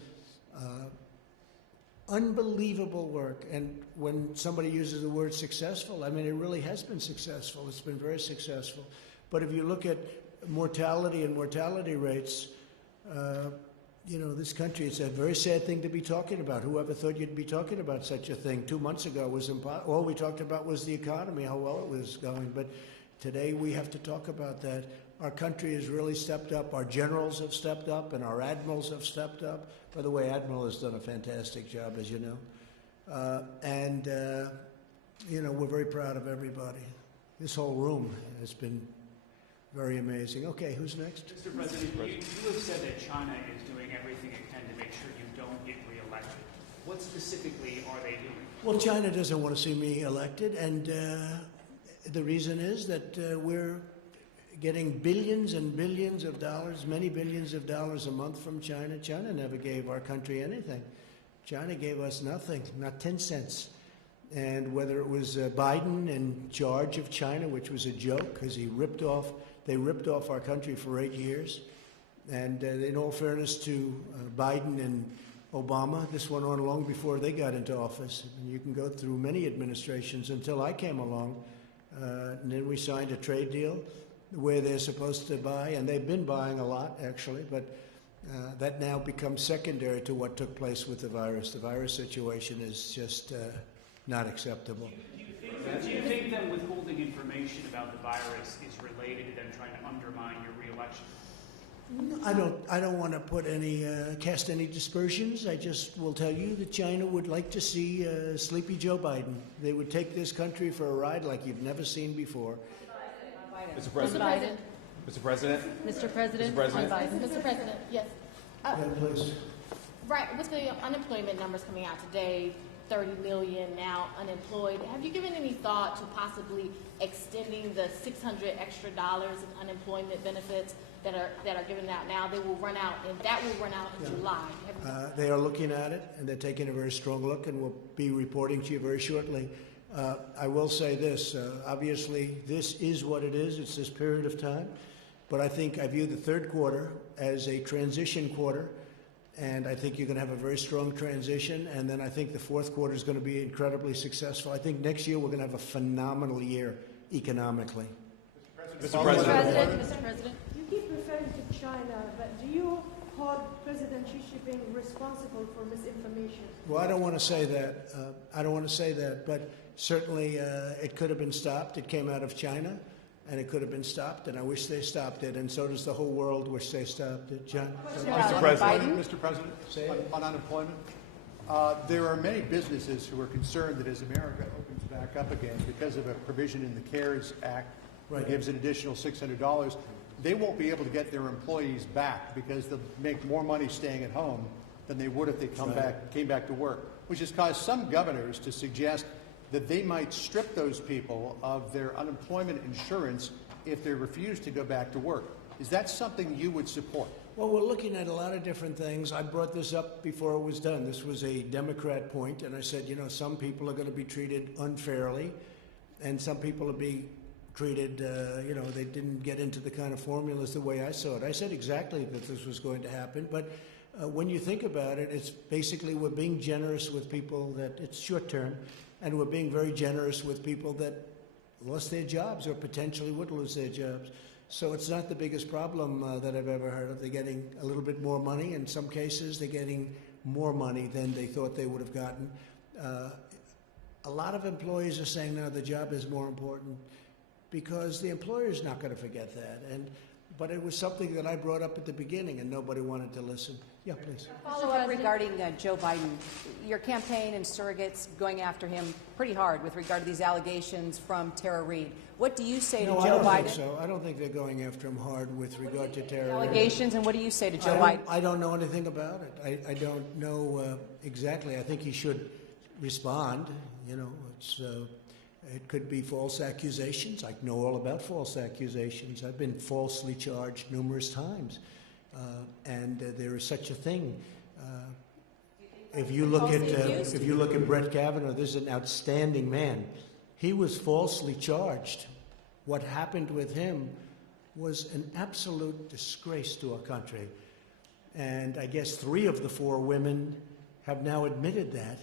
unbelievable work. And when somebody uses the word successful, I mean, it really has been successful. It's been very successful. But if you look at mortality and mortality rates, this country, it's a very sad thing to be talking about. Whoever thought you'd be talking about such a thing 2 months ago was impossible. All we talked about was the economy, how well it was going. But today we have to talk about that. Our country has really stepped up. Our generals have stepped up, and our admirals have stepped up. By the way, Admiral has done a fantastic job, as you know. We're very proud of everybody. This whole room has been very amazing. Okay, who's next? Mr. President, you have said that China is doing everything it can to make sure you don't get reelected. What specifically are they doing? Well, China doesn't want to see me elected, and the reason is that we're getting billions and billions of dollars, many billions of dollars a month from China. China never gave our country anything. China gave us nothing, not 10 cents. And whether it was Biden in charge of China, which was a joke, because they ripped off our country for 8 years. And in all fairness to Biden and Obama, this went on long before they got into office. And you can go through many administrations until I came along. And then we signed a trade deal where they're supposed to buy, and they've been buying a lot, actually, but that now becomes secondary to what took place with the virus. The virus situation is just not acceptable. Do you think that withholding information about the virus is related to them trying to undermine your reelection? I don't want to cast any dispersions. I just will tell you that China would like to see sleepy Joe Biden. They would take this country for a ride like you've never seen before. Mr. President. Mr. President. Mr. President. Mr. President. Mr. President, yes. Yeah, please. Right, with the unemployment numbers coming out today, 30 million now unemployed, have you given any thought to possibly extending the $600 extra in unemployment benefits that are given out now? They will run out, and that will run out in July. They are looking at it, and they're taking a very strong look, and we'll be reporting to you very shortly. I will say this, obviously this is what it is, it's this period of time, but I think I view the third quarter as a transition quarter, and I think you're going to have a very strong transition, and then I think the fourth quarter is going to be incredibly successful. I think next year we're going to have a phenomenal year economically. Mr. President. Mr. President. You keep referring to China, but do you hold President Xi Jinping responsible for misinformation? Well, I don't want to say that. But certainly it could have been stopped. It came out of China, and it could have been stopped, and I wish they stopped it, and so does the whole world wish they stopped it. John? Mr. President, on unemployment, there are many businesses who are concerned that as America opens back up again, because of a provision in the CARES Act that gives an additional $600, they won't be able to get their employees back because they'll make more money staying at home than they would if they came back to work, which has caused some governors to suggest that they might strip those people of their unemployment insurance if they refuse to go back to work. Is that something you would support? Well, we're looking at a lot of different things. I brought this up before it was done. This was a Democrat point, and I said, you know, some people are going to be treated unfairly, and some people will be treated, you know, they didn't get into the kind of formulas the way I saw it. I said exactly that this was going to happen, but when you think about it, it's basically we're being generous with people that it's short term, and we're being very generous with people that lost their jobs or potentially would lose their jobs. So it's not the biggest problem that I've ever heard of. They're getting a little bit more money. In some cases, they're getting more money than they thought they would have gotten. A lot of employees are saying now the job is more important because the employer is not going to forget that. But it was something that I brought up at the beginning, and nobody wanted to listen. Yeah, please. Follow-up regarding Joe Biden. Your campaign and surrogates going after him pretty hard with regard to these allegations from Tara Reid. What do you say to Joe Biden? No, I don't think so. I don't think they're going after him hard with regard to Tara Reid. Allegations, and what do you say to Joe Biden? I don't know anything about it. I don't know exactly. I think he should respond. You know, it could be false accusations. I know all about false accusations. I've been falsely charged numerous times, and there is such a thing. If you look at Brett Kavanaugh, this is an outstanding man. He was falsely charged. What happened with him was an absolute disgrace to our country, and I guess 3 of the 4 women have now admitted that,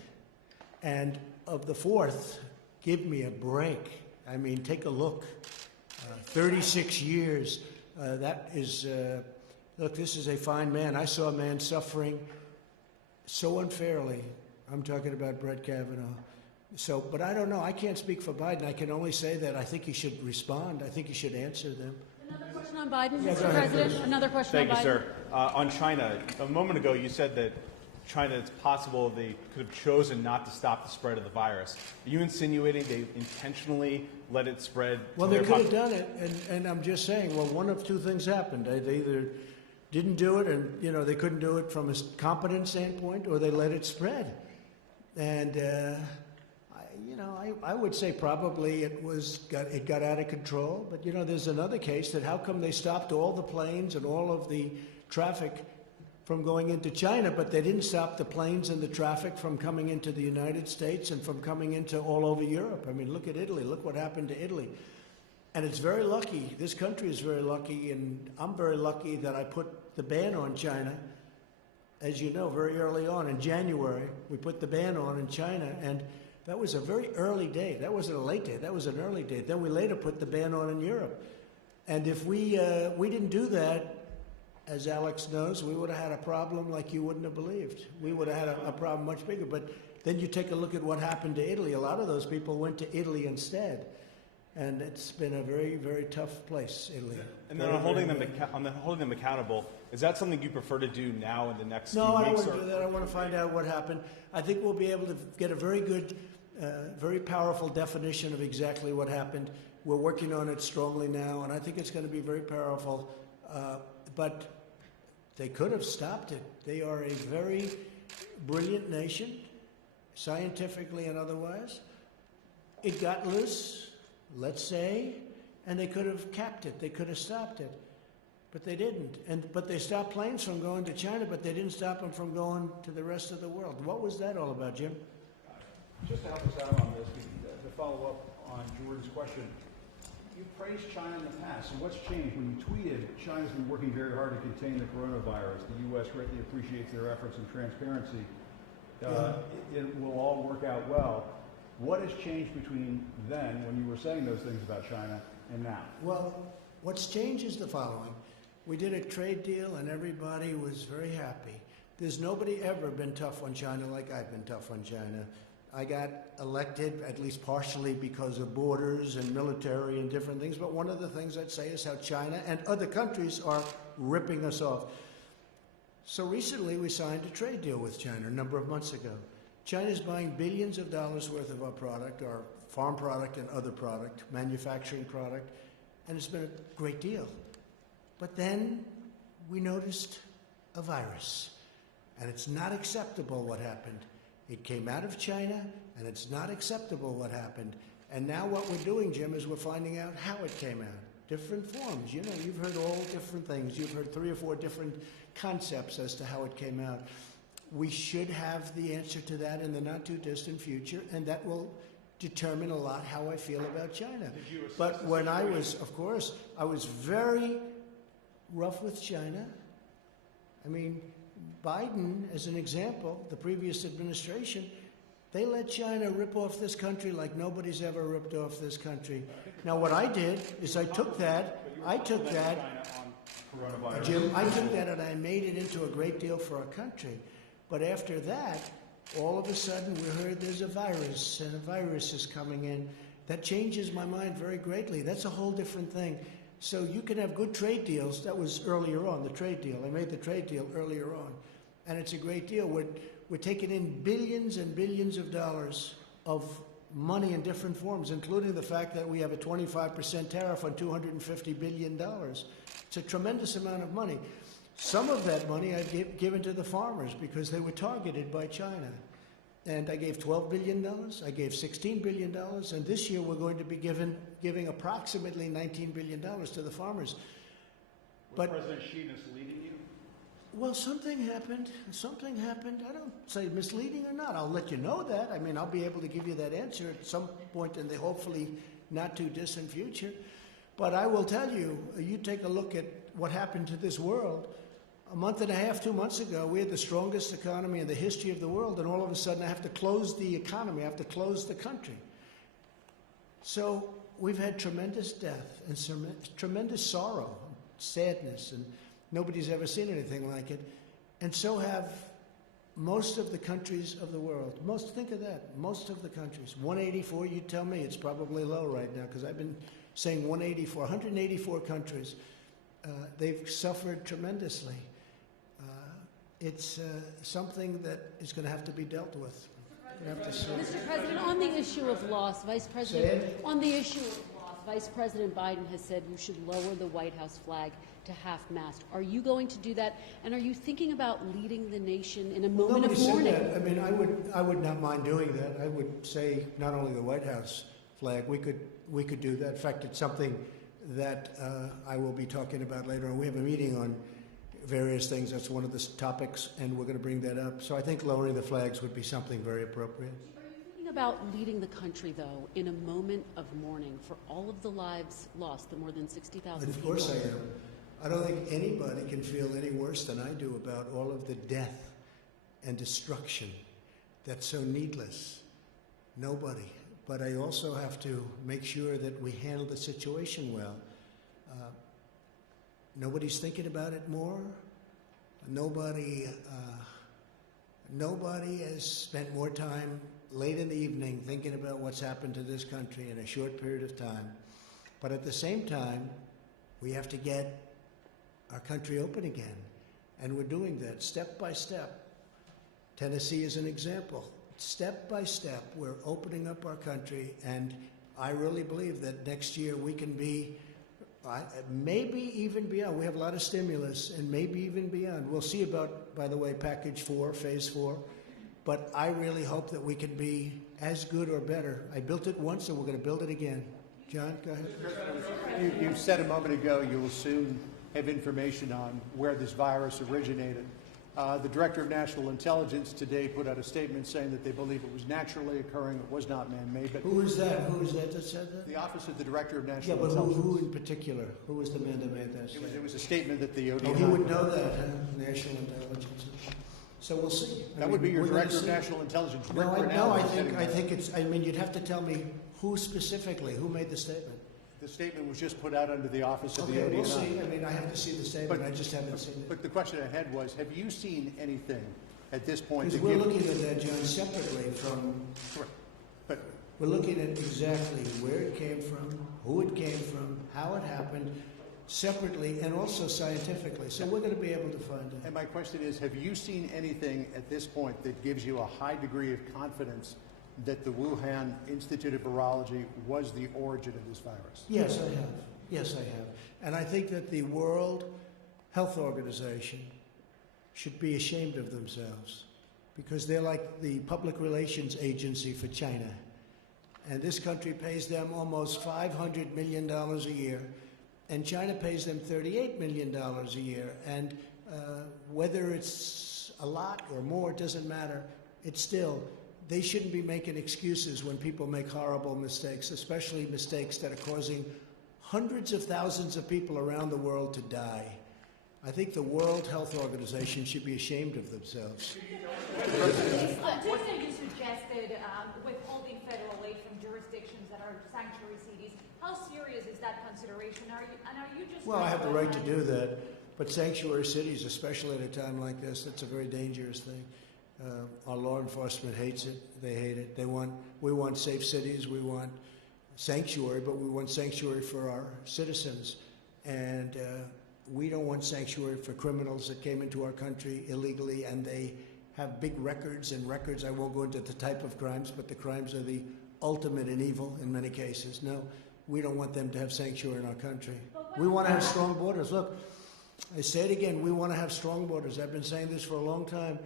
and of the 4th. Give me a break. I mean, take a look. 36 years. That is, look, this is a fine man. I saw a man suffering so unfairly. I'm talking about Brett Kavanaugh. So, but I don't know. I can't speak for Biden. I can only say that I think he should respond. I think he should answer them. Another question on Biden, Yeah, Mr. President. Another question on Biden. Thank you, sir. On China, a moment ago you said that China, it's possible they could have chosen not to stop the spread of the virus. Are you insinuating they intentionally let it spread? Well, they could have done it, and I'm just saying, well, one of 2 things happened. They either didn't do it, and, you know, they couldn't do it from a competence standpoint, or they let it spread. And, I would say probably it got out of control. But, you know, there's another case that how come they stopped all the planes and all of the traffic from going into China, but they didn't stop the planes and the traffic from coming into the United States and from coming into all over Europe. I mean, look at Italy. Look what happened to Italy. And it's very lucky. This country is very lucky, and I'm very lucky that I put the ban on China. As you know, very early on in January, we put the ban on in China, and that was a very early date. That wasn't a late date. That was an early date. Then we later put the ban on in Europe. And if we didn't do that, as Alex knows, we would have had a problem like you wouldn't have believed. We would have had a problem much bigger. But then you take a look at what happened to Italy. A lot of those people went to Italy instead. And it's been a very, very tough place, Italy. And then on holding them accountable, is that something you prefer to do now in the next few weeks? No, I don't want to do that. I want to find out what happened. I think we'll be able to get a very good, very powerful definition of exactly what happened. We're working on it strongly now, and I think it's going to be very powerful. But they could have stopped it. They are a very brilliant nation, scientifically and otherwise. It got loose, let's say, and they could have capped it. They could have stopped it, but they didn't. But they stopped planes from going to China, but they didn't stop them from going to the rest of the world. What was that all about, Jim? Just to help us out on this, to follow up on Jordan's question, you praised China in the past, and what's changed? When you tweeted, China's been working very hard to contain the coronavirus. The U.S. greatly appreciates their efforts and transparency. It will all work out well. What has changed between then, when you were saying those things about China, and now? Well, what's changed is the following. We did a trade deal, and everybody was very happy. There's nobody ever been tough on China like I've been tough on China. I got elected, at least partially, because of borders and military and different things, but one of the things I'd say is how China and other countries are ripping us off. So recently we signed a trade deal with China a number of months ago. China's buying billions of dollars worth of our product, our farm product and other product, manufacturing product, and it's been a great deal. But then we noticed a virus, and it's not acceptable what happened. It came out of China, and it's not acceptable what happened. And now what we're doing, Jim, is we're finding out how it came out. Different forms. You know, you've heard all different things. You've heard 3 or 4 different concepts as to how it came out. We should have the answer to that in the not-too-distant future, and that will determine a lot how I feel about China. But when I was, of course, I was very rough with China. I mean, Biden, as an example, the previous administration, they let China rip off this country like nobody's ever ripped off this country. Now, what I did is I took that, Jim, I took that and I made it into a great deal for our country. But after that, all of a sudden we heard there's a virus, and a virus is coming in. That changes my mind very greatly. That's a whole different thing. So you can have good trade deals. That was earlier on, the trade deal. I made the trade deal earlier on. And it's a great deal. We're taking in billions and billions of dollars of money in different forms, including the fact that we have a 25% tariff on $250 billion. It's a tremendous amount of money. Some of that money I've given to the farmers because they were targeted by China. And I gave $12 billion, I gave $16 billion, and this year we're going to be giving approximately $19 billion to the farmers. Was President Xi misleading you? Well, something happened. I don't say misleading or not. I'll let you know that. I mean, I'll be able to give you that answer at some point in the hopefully not too distant future. But I will tell you, you take a look at what happened to this world. A month and a half, 2 months ago, we had the strongest economy in the history of the world, and all of a sudden I have to close the economy, I have to close the country. So we've had tremendous death and tremendous sorrow, sadness, and nobody's ever seen anything like it. And so have most of the countries of the world. Think of that, most of the countries. 184, you tell me, it's probably low right now, because I've been saying 184, 184 countries. They've suffered tremendously. It's something that is going to have to be dealt with. Mr. President, on the issue of loss, Vice President Biden has said you should lower the White House flag to half-mast. Are you going to do that? And are you thinking about leading the nation in a moment of mourning? Said that. I mean, I would not mind doing that. I would say not only the White House flag, we could do that. In fact, it's something that I will be talking about later on. We have a meeting on various things. That's one of the topics, and we're going to bring that up. So I think lowering the flags would be something very appropriate. Are you thinking about leading the country, though, in a moment of mourning for all of the lives lost, the more than 60,000 people? Of course I am. I don't think anybody can feel any worse than I do about all of the death and destruction that's so needless. Nobody. But I also have to make sure that we handle the situation well. Nobody's thinking about it more. Nobody has spent more time late in the evening thinking about what's happened to this country in a short period of time. But at the same time, we have to get our country open again. And we're doing that step by step. Tennessee is an example. Step by step, we're opening up our country, and I really believe that next year we can be, maybe even beyond. We have a lot of stimulus, and maybe even beyond. We'll see about, by the way, Package 4, Phase 4, but I really hope that we can be as good or better. I built it once, and we're going to build it again. John, go ahead. You said a moment ago you will soon have information on where this virus originated. The Director of National Intelligence today put out a statement saying that they believe it was naturally occurring, it was not man-made. But who is that? Who is that said that? The Office of the Director of National Intelligence. Intelligence. Yeah, but who in particular? Who was the man that made that statement? It was a statement that the ODNI... Oh, he would know that, huh? National Intelligence. So we'll see. That would be your Director of National Intelligence. No, I think it's... I mean, you'd have to tell me who specifically, who made the statement. The statement was just put out under the office of the Okay, we'll ODNI. see. I mean, I have to see the statement. I just haven't seen it. But the question I had was, have you seen anything at this point? Because that we're gives- looking at that, John, separately from, Correct. But we're looking at exactly where it came from, who it came from, how it happened, separately and also scientifically. So we're going to be able to find out. and my question is, have you seen anything at this point that gives you a high degree of confidence that the Wuhan Institute of Virology was the origin of this virus? Yes, I have. Yes, I have. And I think that the World Health Organization should be ashamed of themselves because they're like the public relations agency for China. And this country pays them almost $500 million a year, and China pays them $38 million a year. And whether it's a lot or more, it doesn't matter. It's still, they shouldn't be making excuses when people make horrible mistakes, especially mistakes that are causing hundreds of thousands of people around the world to die. I think the World Health Organization should be ashamed of themselves. Tuesday you suggested withholding federal aid from jurisdictions that are sanctuary cities. How serious is that consideration? Are you just... Well, I have the right to do that, but sanctuary cities, especially at a time like this, that's a very dangerous thing. Our law enforcement hates it. They hate it. We want safe cities. We want sanctuary, but we want sanctuary for our citizens. And we don't want sanctuary for criminals that came into our country illegally, and they have big records and records. I won't go into the type of crimes, but the crimes are the ultimate in evil in many cases. No, we don't want them to have sanctuary in our country. We want to have strong borders. Look, I say it again, we want to have strong borders. I've been saying this for a long time,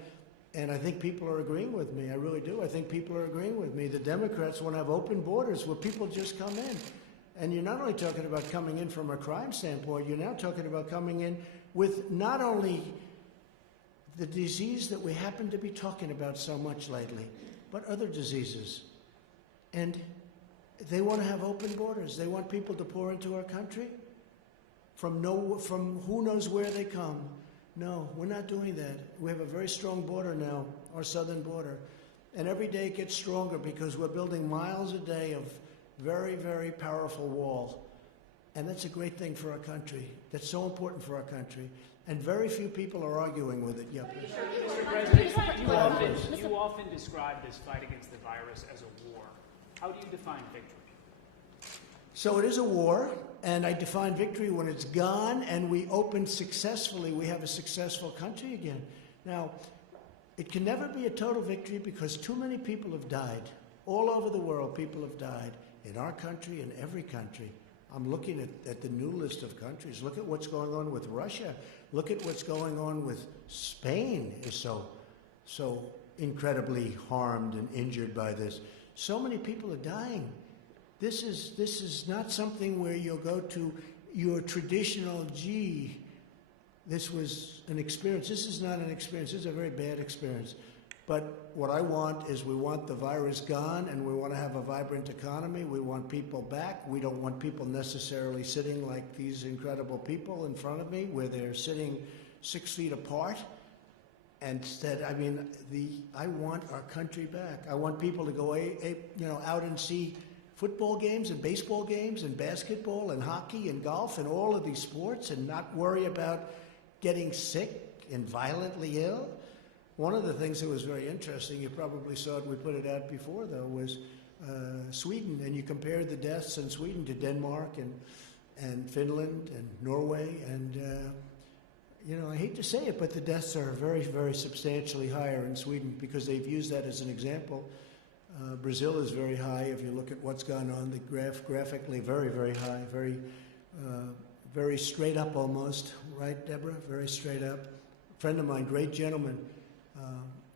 and I think people are agreeing with me. I really do. I think people are agreeing with me. The Democrats want to have open borders where people just come in. And you're not only talking about coming in from a crime standpoint, you're now talking about coming in with not only the disease that we happen to be talking about so much lately, but other diseases. And they want to have open borders. They want people to pour into our country from who knows where they come. No, we're not doing that. We have a very strong border now, our southern border. And every day it gets stronger because we're building miles a day of very, very powerful wall. And that's a great thing for our country. That's so important for our country. And very few people are arguing with it. Yep. Mr. President, you often describe this fight against the virus as a war. How do you define victory? So it is a war, and I define victory when it's gone and we open successfully. We have a successful country again. Now, it can never be a total victory because too many people have died. All over the world, people have died. In our country, in every country. I'm looking at the new list of countries. Look at what's going on with Russia. Look at what's going on with Spain is so incredibly harmed and injured by this. So many people are dying. This is not something where you'll go to your traditional, gee, this was an experience. This is not an experience. This is a very bad experience. But what I want is we want the virus gone, and we want to have a vibrant economy. We want people back. We don't want people necessarily sitting like these incredible people in front of me, where they're sitting 6 feet apart. Instead, I want our country back. I want people to go, out and see football games and baseball games and basketball and hockey and golf and all of these sports, and not worry about getting sick and violently ill. One of the things that was very interesting, you probably saw it, we put it out before though, was Sweden. And you compared the deaths in Sweden to Denmark and Finland and Norway. And, I hate to say it, but the deaths are very, very substantially higher in Sweden because they've used that as an example. Brazil is very high. If you look at what's gone on, the graphically very, very high, very straight up almost. Right, Deborah? Very straight up. A friend of mine, great gentleman,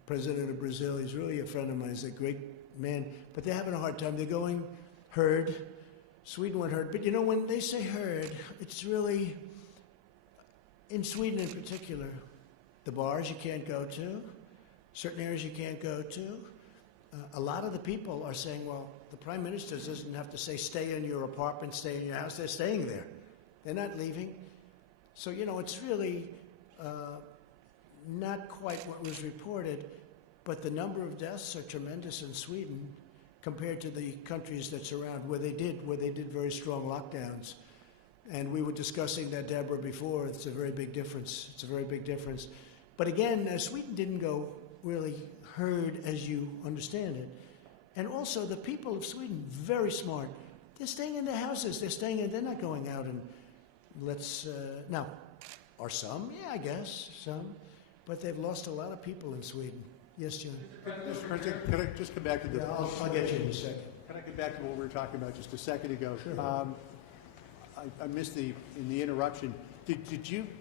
president of Brazil. He's really a friend of mine. He's a great man. But they're having a hard time. They're going herd. Sweden went herd. But when they say herd, it's really, in Sweden in particular, the bars you can't go to, certain areas you can't go to. A lot of the people are saying, well, the prime minister doesn't have to say stay in your apartment, stay in your house. They're staying there. They're not leaving. So, it's really not quite what was reported, but the number of deaths are tremendous in Sweden compared to the countries that surround where they did very strong lockdowns. And we were discussing that, Deborah, before. It's a very big difference. It's a very big difference. But again, Sweden didn't go really herd as you understand it. And also the people of Sweden, very smart. They're staying in their houses. They're not going out and now, are some? Yeah, I guess, some. But they've lost a lot of people in Sweden. Yes, John? Mr. President, can I just come back to the... Yeah, I'll get you in a second. Can I get back to what we were talking about just a second ago? Sure. I missed in the interruption.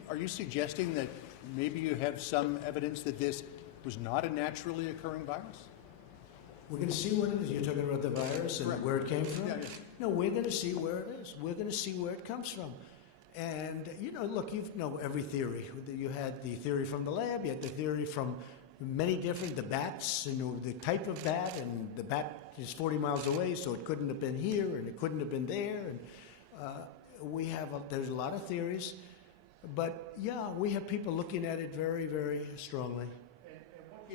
Are you suggesting that maybe you have some evidence that this was not a naturally occurring virus? We're going to see what it is. You're talking about the virus and where it came from? Yeah. No, we're going to see where it is. We're going to see where it comes from. And, look, you know every theory. You had the theory from the lab. You had the theory from many different, the bats, the type of bat. And the bat is 40 miles away, so it couldn't have been here, and it couldn't have been there. And there's a lot of theories. But, yeah, we have people looking at it very, very strongly.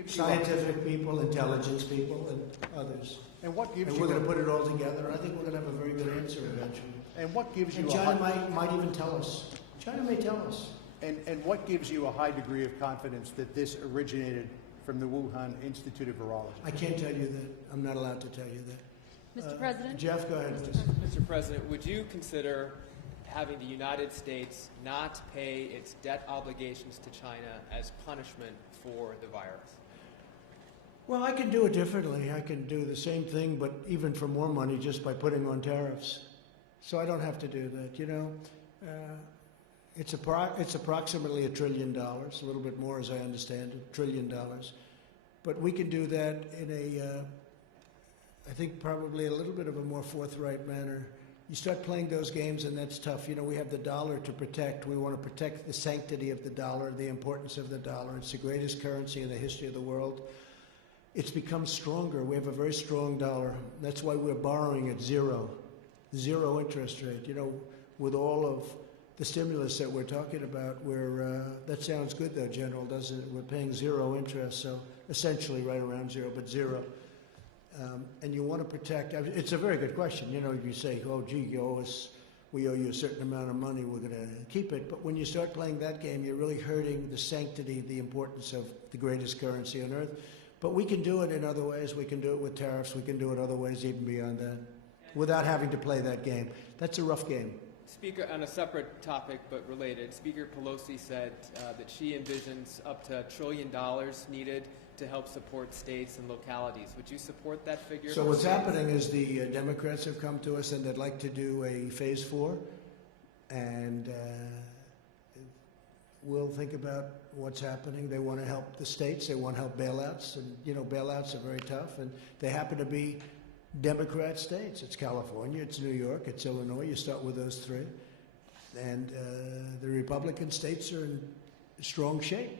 Scientific people, intelligence people, and others. And what gives and we're going to put it all together. I think we're going to have a very good answer eventually. And what gives you and China might even tell us. China may tell us. And what gives you a high degree of confidence that this originated from the Wuhan Institute of Virology? I can't tell you that. I'm not allowed to tell you that. Mr. President? Jeff, go ahead, please. Mr. President, would you consider having the United States not pay its debt obligations to China as punishment for the virus? Well, I can do it differently. I can do the same thing, but even for more money just by putting on tariffs. So I don't have to do that, It's approximately $1 trillion, a little bit more as I understand it, $1 trillion. But we can do that in I think probably a little bit of a more forthright manner. You start playing those games and that's tough. We have the dollar to protect. We want to protect the sanctity of the dollar, the importance of the dollar. It's the greatest currency in the history of the world. It's become stronger. We have a very strong dollar. That's why we're borrowing at zero interest rate. With all of the stimulus that we're talking about, that sounds good though, General, doesn't it? We're paying zero interest, so essentially right around zero, but zero. And you want to protect. It's a very good question. You say, oh, gee, we owe you a certain amount of money, we're going to keep it. But when you start playing that game, you're really hurting the sanctity, the importance of the greatest currency on earth. But we can do it in other ways. We can do it with tariffs. We can do it other ways even beyond that without having to play that game. That's a rough game. Speaker, on a separate topic but related, Speaker Pelosi said that she envisions up to $1 trillion needed to help support states and localities. Would you support that figure? So what's happening is the Democrats have come to us and they'd like to do a phase 4. And we'll think about what's happening. They want to help the states. They want to help bailouts. And, bailouts are very tough. And they happen to be Democrat states. It's California, it's New York, it's Illinois. You start with those three. And the Republican states are in strong shape.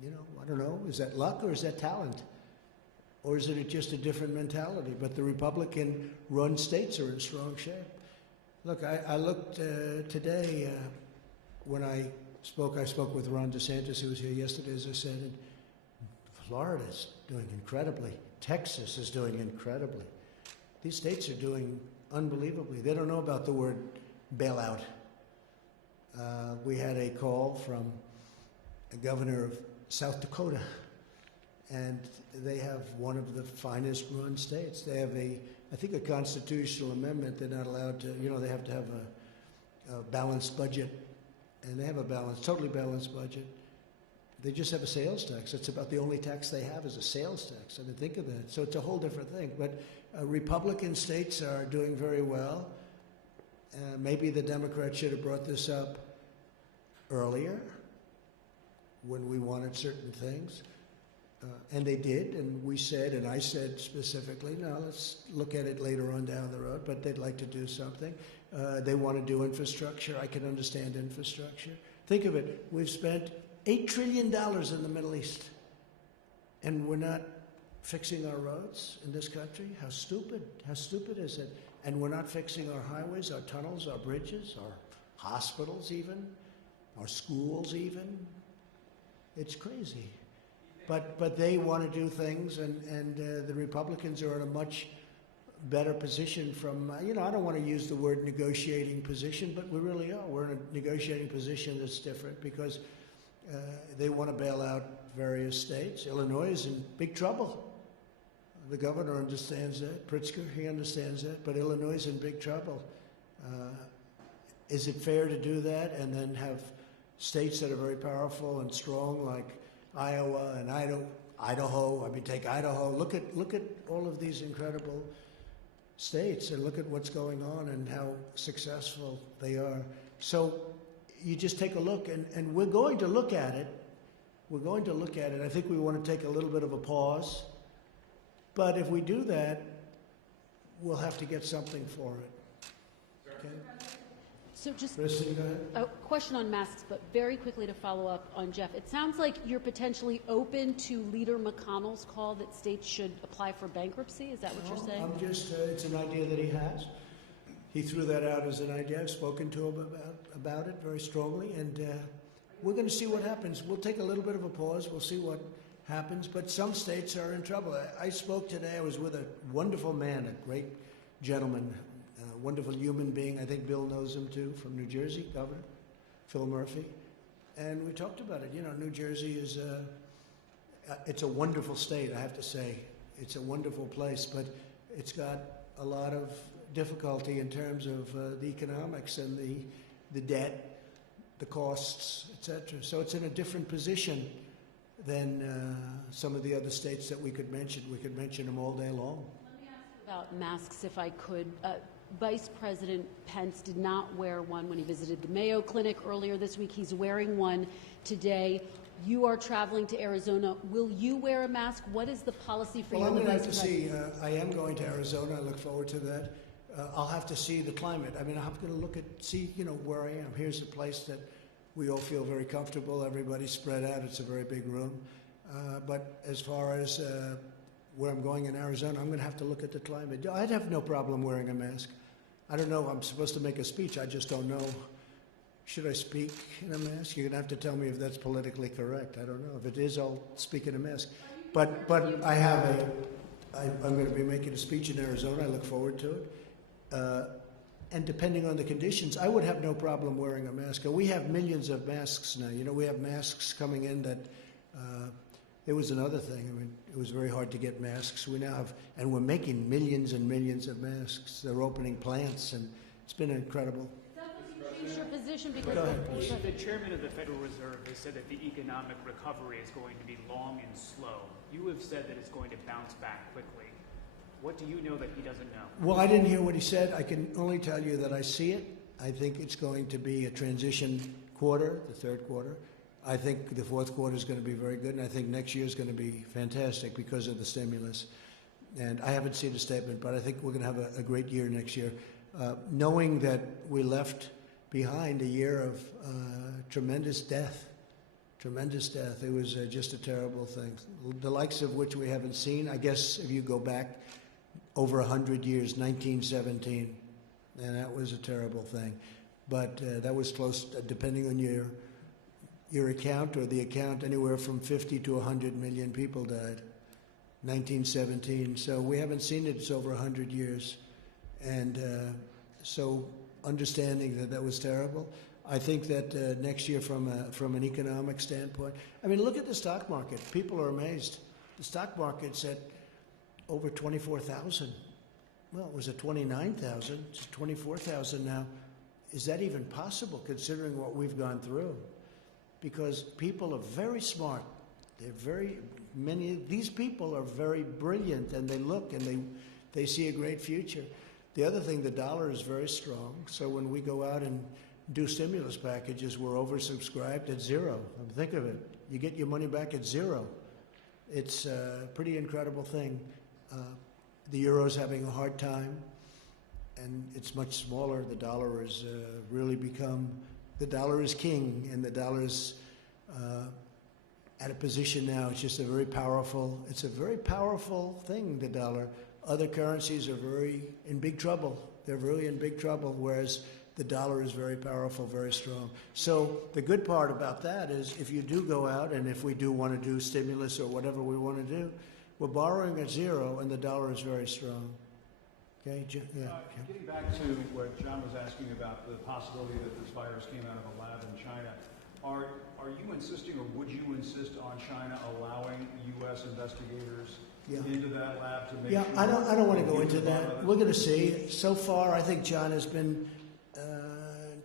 I don't know. Is that luck or is that talent? Or is it just a different mentality? But the Republican-run states are in strong shape. Look, I looked today when I spoke with Ron DeSantis, who was here yesterday, as I said, and Florida's doing incredibly. Texas is doing incredibly. These states are doing unbelievably. They don't know about the word bailout. We had a call from a governor of South Dakota, and they have one of the finest run states. They have I think a constitutional amendment. They're not allowed to, they have to have a balanced budget, and they have a totally balanced budget. They just have a sales tax. That's about the only tax they have is a sales tax. I didn't think of that. So it's a whole different thing. But Republican states are doing very well. Maybe the Democrats should have brought this up earlier when we wanted certain things. And they did, and we said, and I said specifically, no, let's look at it later on down the road, but they'd like to do something. They want to do infrastructure. I can understand infrastructure. Think of it. We've spent $8 trillion in the Middle East, and we're not fixing our roads in this country? How stupid is it? And we're not fixing our highways, our tunnels, our bridges, our hospitals even, our schools even. It's crazy. But they want to do things, and the Republicans are in a much better position from, I don't want to use the word negotiating position, but we really are. We're in a negotiating position that's different because they want to bail out various states. Illinois is in big trouble. The governor understands that. Pritzker, he understands that. But Illinois is in big trouble. Is it fair to do that and then have states that are very powerful and strong like Iowa and Idaho? I mean, take Idaho. Look at all of these incredible states and look at what's going on and how successful they are. So you just take a look, and we're going to look at it. We're going to look at it. I think we want to take a little bit of a pause. But if we do that, we'll have to get something for it. Okay? So just Kristen, go ahead. a question on masks, but very quickly to follow up on Jeff. It sounds like you're potentially open to Leader McConnell's call that states should apply for bankruptcy. Is that what you're saying? I'm just, it's an idea that he has. He threw that out as an idea. I've spoken to him about it very strongly, and we're going to see what happens. We'll take a little bit of a pause. We'll see what happens, but some states are in trouble. I spoke today. I was with a wonderful man, a great gentleman, a wonderful human being. I think Bill knows him too, from New Jersey, Governor Phil Murphy. And we talked about it. New Jersey is it's a wonderful state, I have to say. It's a wonderful place, but it's got a lot of difficulty in terms of the economics and the debt, the costs, etc. So it's in a different position than some of the other states that we could mention. We could mention them all day long. Let me ask you about masks, if I could. Vice President Pence did not wear one when he visited the Mayo Clinic earlier this week. He's wearing one today. You are traveling to Arizona. Will you wear a mask? What is the policy for you? Well, I'm going to have to see. I am going to Arizona. I look forward to that. I'll have to see the climate. I mean, I'm going to see, where I am. Here's a place that we all feel very comfortable. Everybody's spread out. It's a very big room. But as far as where I'm going in Arizona, I'm going to have to look at the climate. I'd have no problem wearing a mask. I don't know. I'm supposed to make a speech. I just don't know. Should I speak in a mask? You're going to have to tell me if that's politically correct. I don't know. If it is, I'll speak in a mask. But I'm going to be making a speech in Arizona. I look forward to it. And depending on the conditions, I would have no problem wearing a mask. We have millions of masks now. We have masks coming in that it was another thing. I mean, it was very hard to get masks. We now have, and we're making millions and millions of masks. They're opening plants, and it's been incredible. Change your position because the chairman of the Federal Reserve has said that the economic recovery is going to be long and slow. You have said that it's going to bounce back quickly. What do you know that he doesn't know? Well, I didn't hear what he said. I can only tell you that I see it. I think it's going to be a transition quarter, the third quarter. I think the fourth quarter is going to be very good, and I think next year is going to be fantastic because of the stimulus. And I haven't seen the statement, but I think we're going to have a great year next year. Knowing that we left behind a year of tremendous death. It was just a terrible thing, the likes of which we haven't seen. I guess if you go back over 100 years, 1917, and that was a terrible thing. But that was close, depending on your account or the account, anywhere from 50 to 100 million people died. 1917. So we haven't seen it. It's over 100 years. And so understanding that was terrible. I think that next year from an economic standpoint, I mean, look at the stock market. People are amazed. The stock market's at over 24,000. Well, it was at 29,000. It's 24,000 now. Is that even possible considering what we've gone through? Because people are very smart. These people are very brilliant, and they look and they see a great future. The other thing, the dollar is very strong. So when we go out and do stimulus packages, we're oversubscribed at zero. Think of it. You get your money back at zero. It's a pretty incredible thing. The euro's having a hard time, and it's much smaller. The dollar has really become, the dollar is king, and the dollar is at a position now. It's just it's a very powerful thing, the dollar. Other currencies are in big trouble. They're really in big trouble, whereas the dollar is very powerful, very strong. So the good part about that is if you do go out and if we do want to do stimulus or whatever we want to do, we're borrowing at zero and the dollar is very strong. Okay, Getting back to what John was asking about the possibility that this virus came out of a lab in China, are you insisting, or would you insist on China allowing U.S. investigators into that lab to make sure? I don't want to go into that. We're going to see. So far, I think China's been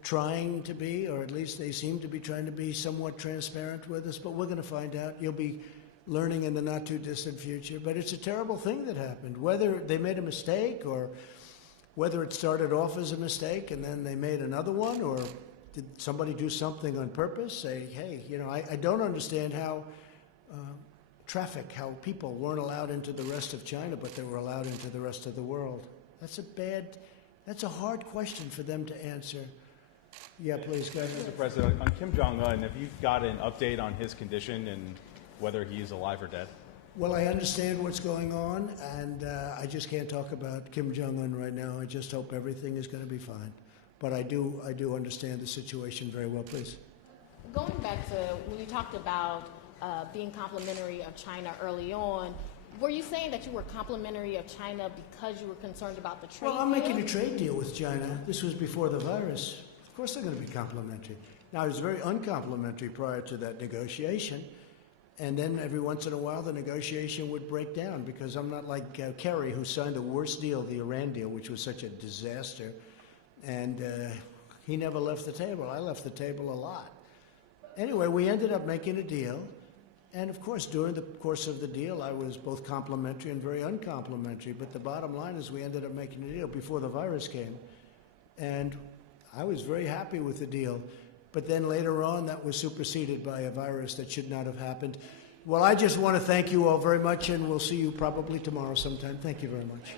trying to be, or at least they seem to be trying to be somewhat transparent with us, but we're going to find out. You'll be learning in the not too distant future. But it's a terrible thing that happened. Whether they made a mistake, or whether it started off as a mistake and then they made another one, or did somebody do something on purpose? Say, hey, I don't understand how how people weren't allowed into the rest of China, but they were allowed into the rest of the world. That's a hard question for them to answer. Yeah, please go ahead. Mr. President, on Kim Jong-un, have you got an update on his condition and whether he is alive or dead? Well, I understand what's going on, and I just can't talk about Kim Jong-un right now. I just hope everything is going to be fine. But I do understand the situation very well. Please. Going back to when you talked about being complimentary of China early on, were you saying that you were complimentary of China because you were concerned about the trade Well, I'm deal? making a trade deal with China. This was before the virus. Of course they're going to be complimentary. Now, I was very uncomplimentary prior to that negotiation. And then every once in a while, the negotiation would break down because I'm not like Kerry, who signed the worst deal, the Iran deal, which was such a disaster. And he never left the table. I left the table a lot. Anyway, we ended up making a deal. And of course, during the course of the deal, I was both complimentary and very uncomplimentary. But the bottom line is we ended up making a deal before the virus came. And I was very happy with the deal. But then later on, that was superseded by a virus that should not have happened. Well, I just want to thank you all very much, and we'll see you probably tomorrow sometime. Thank you very much.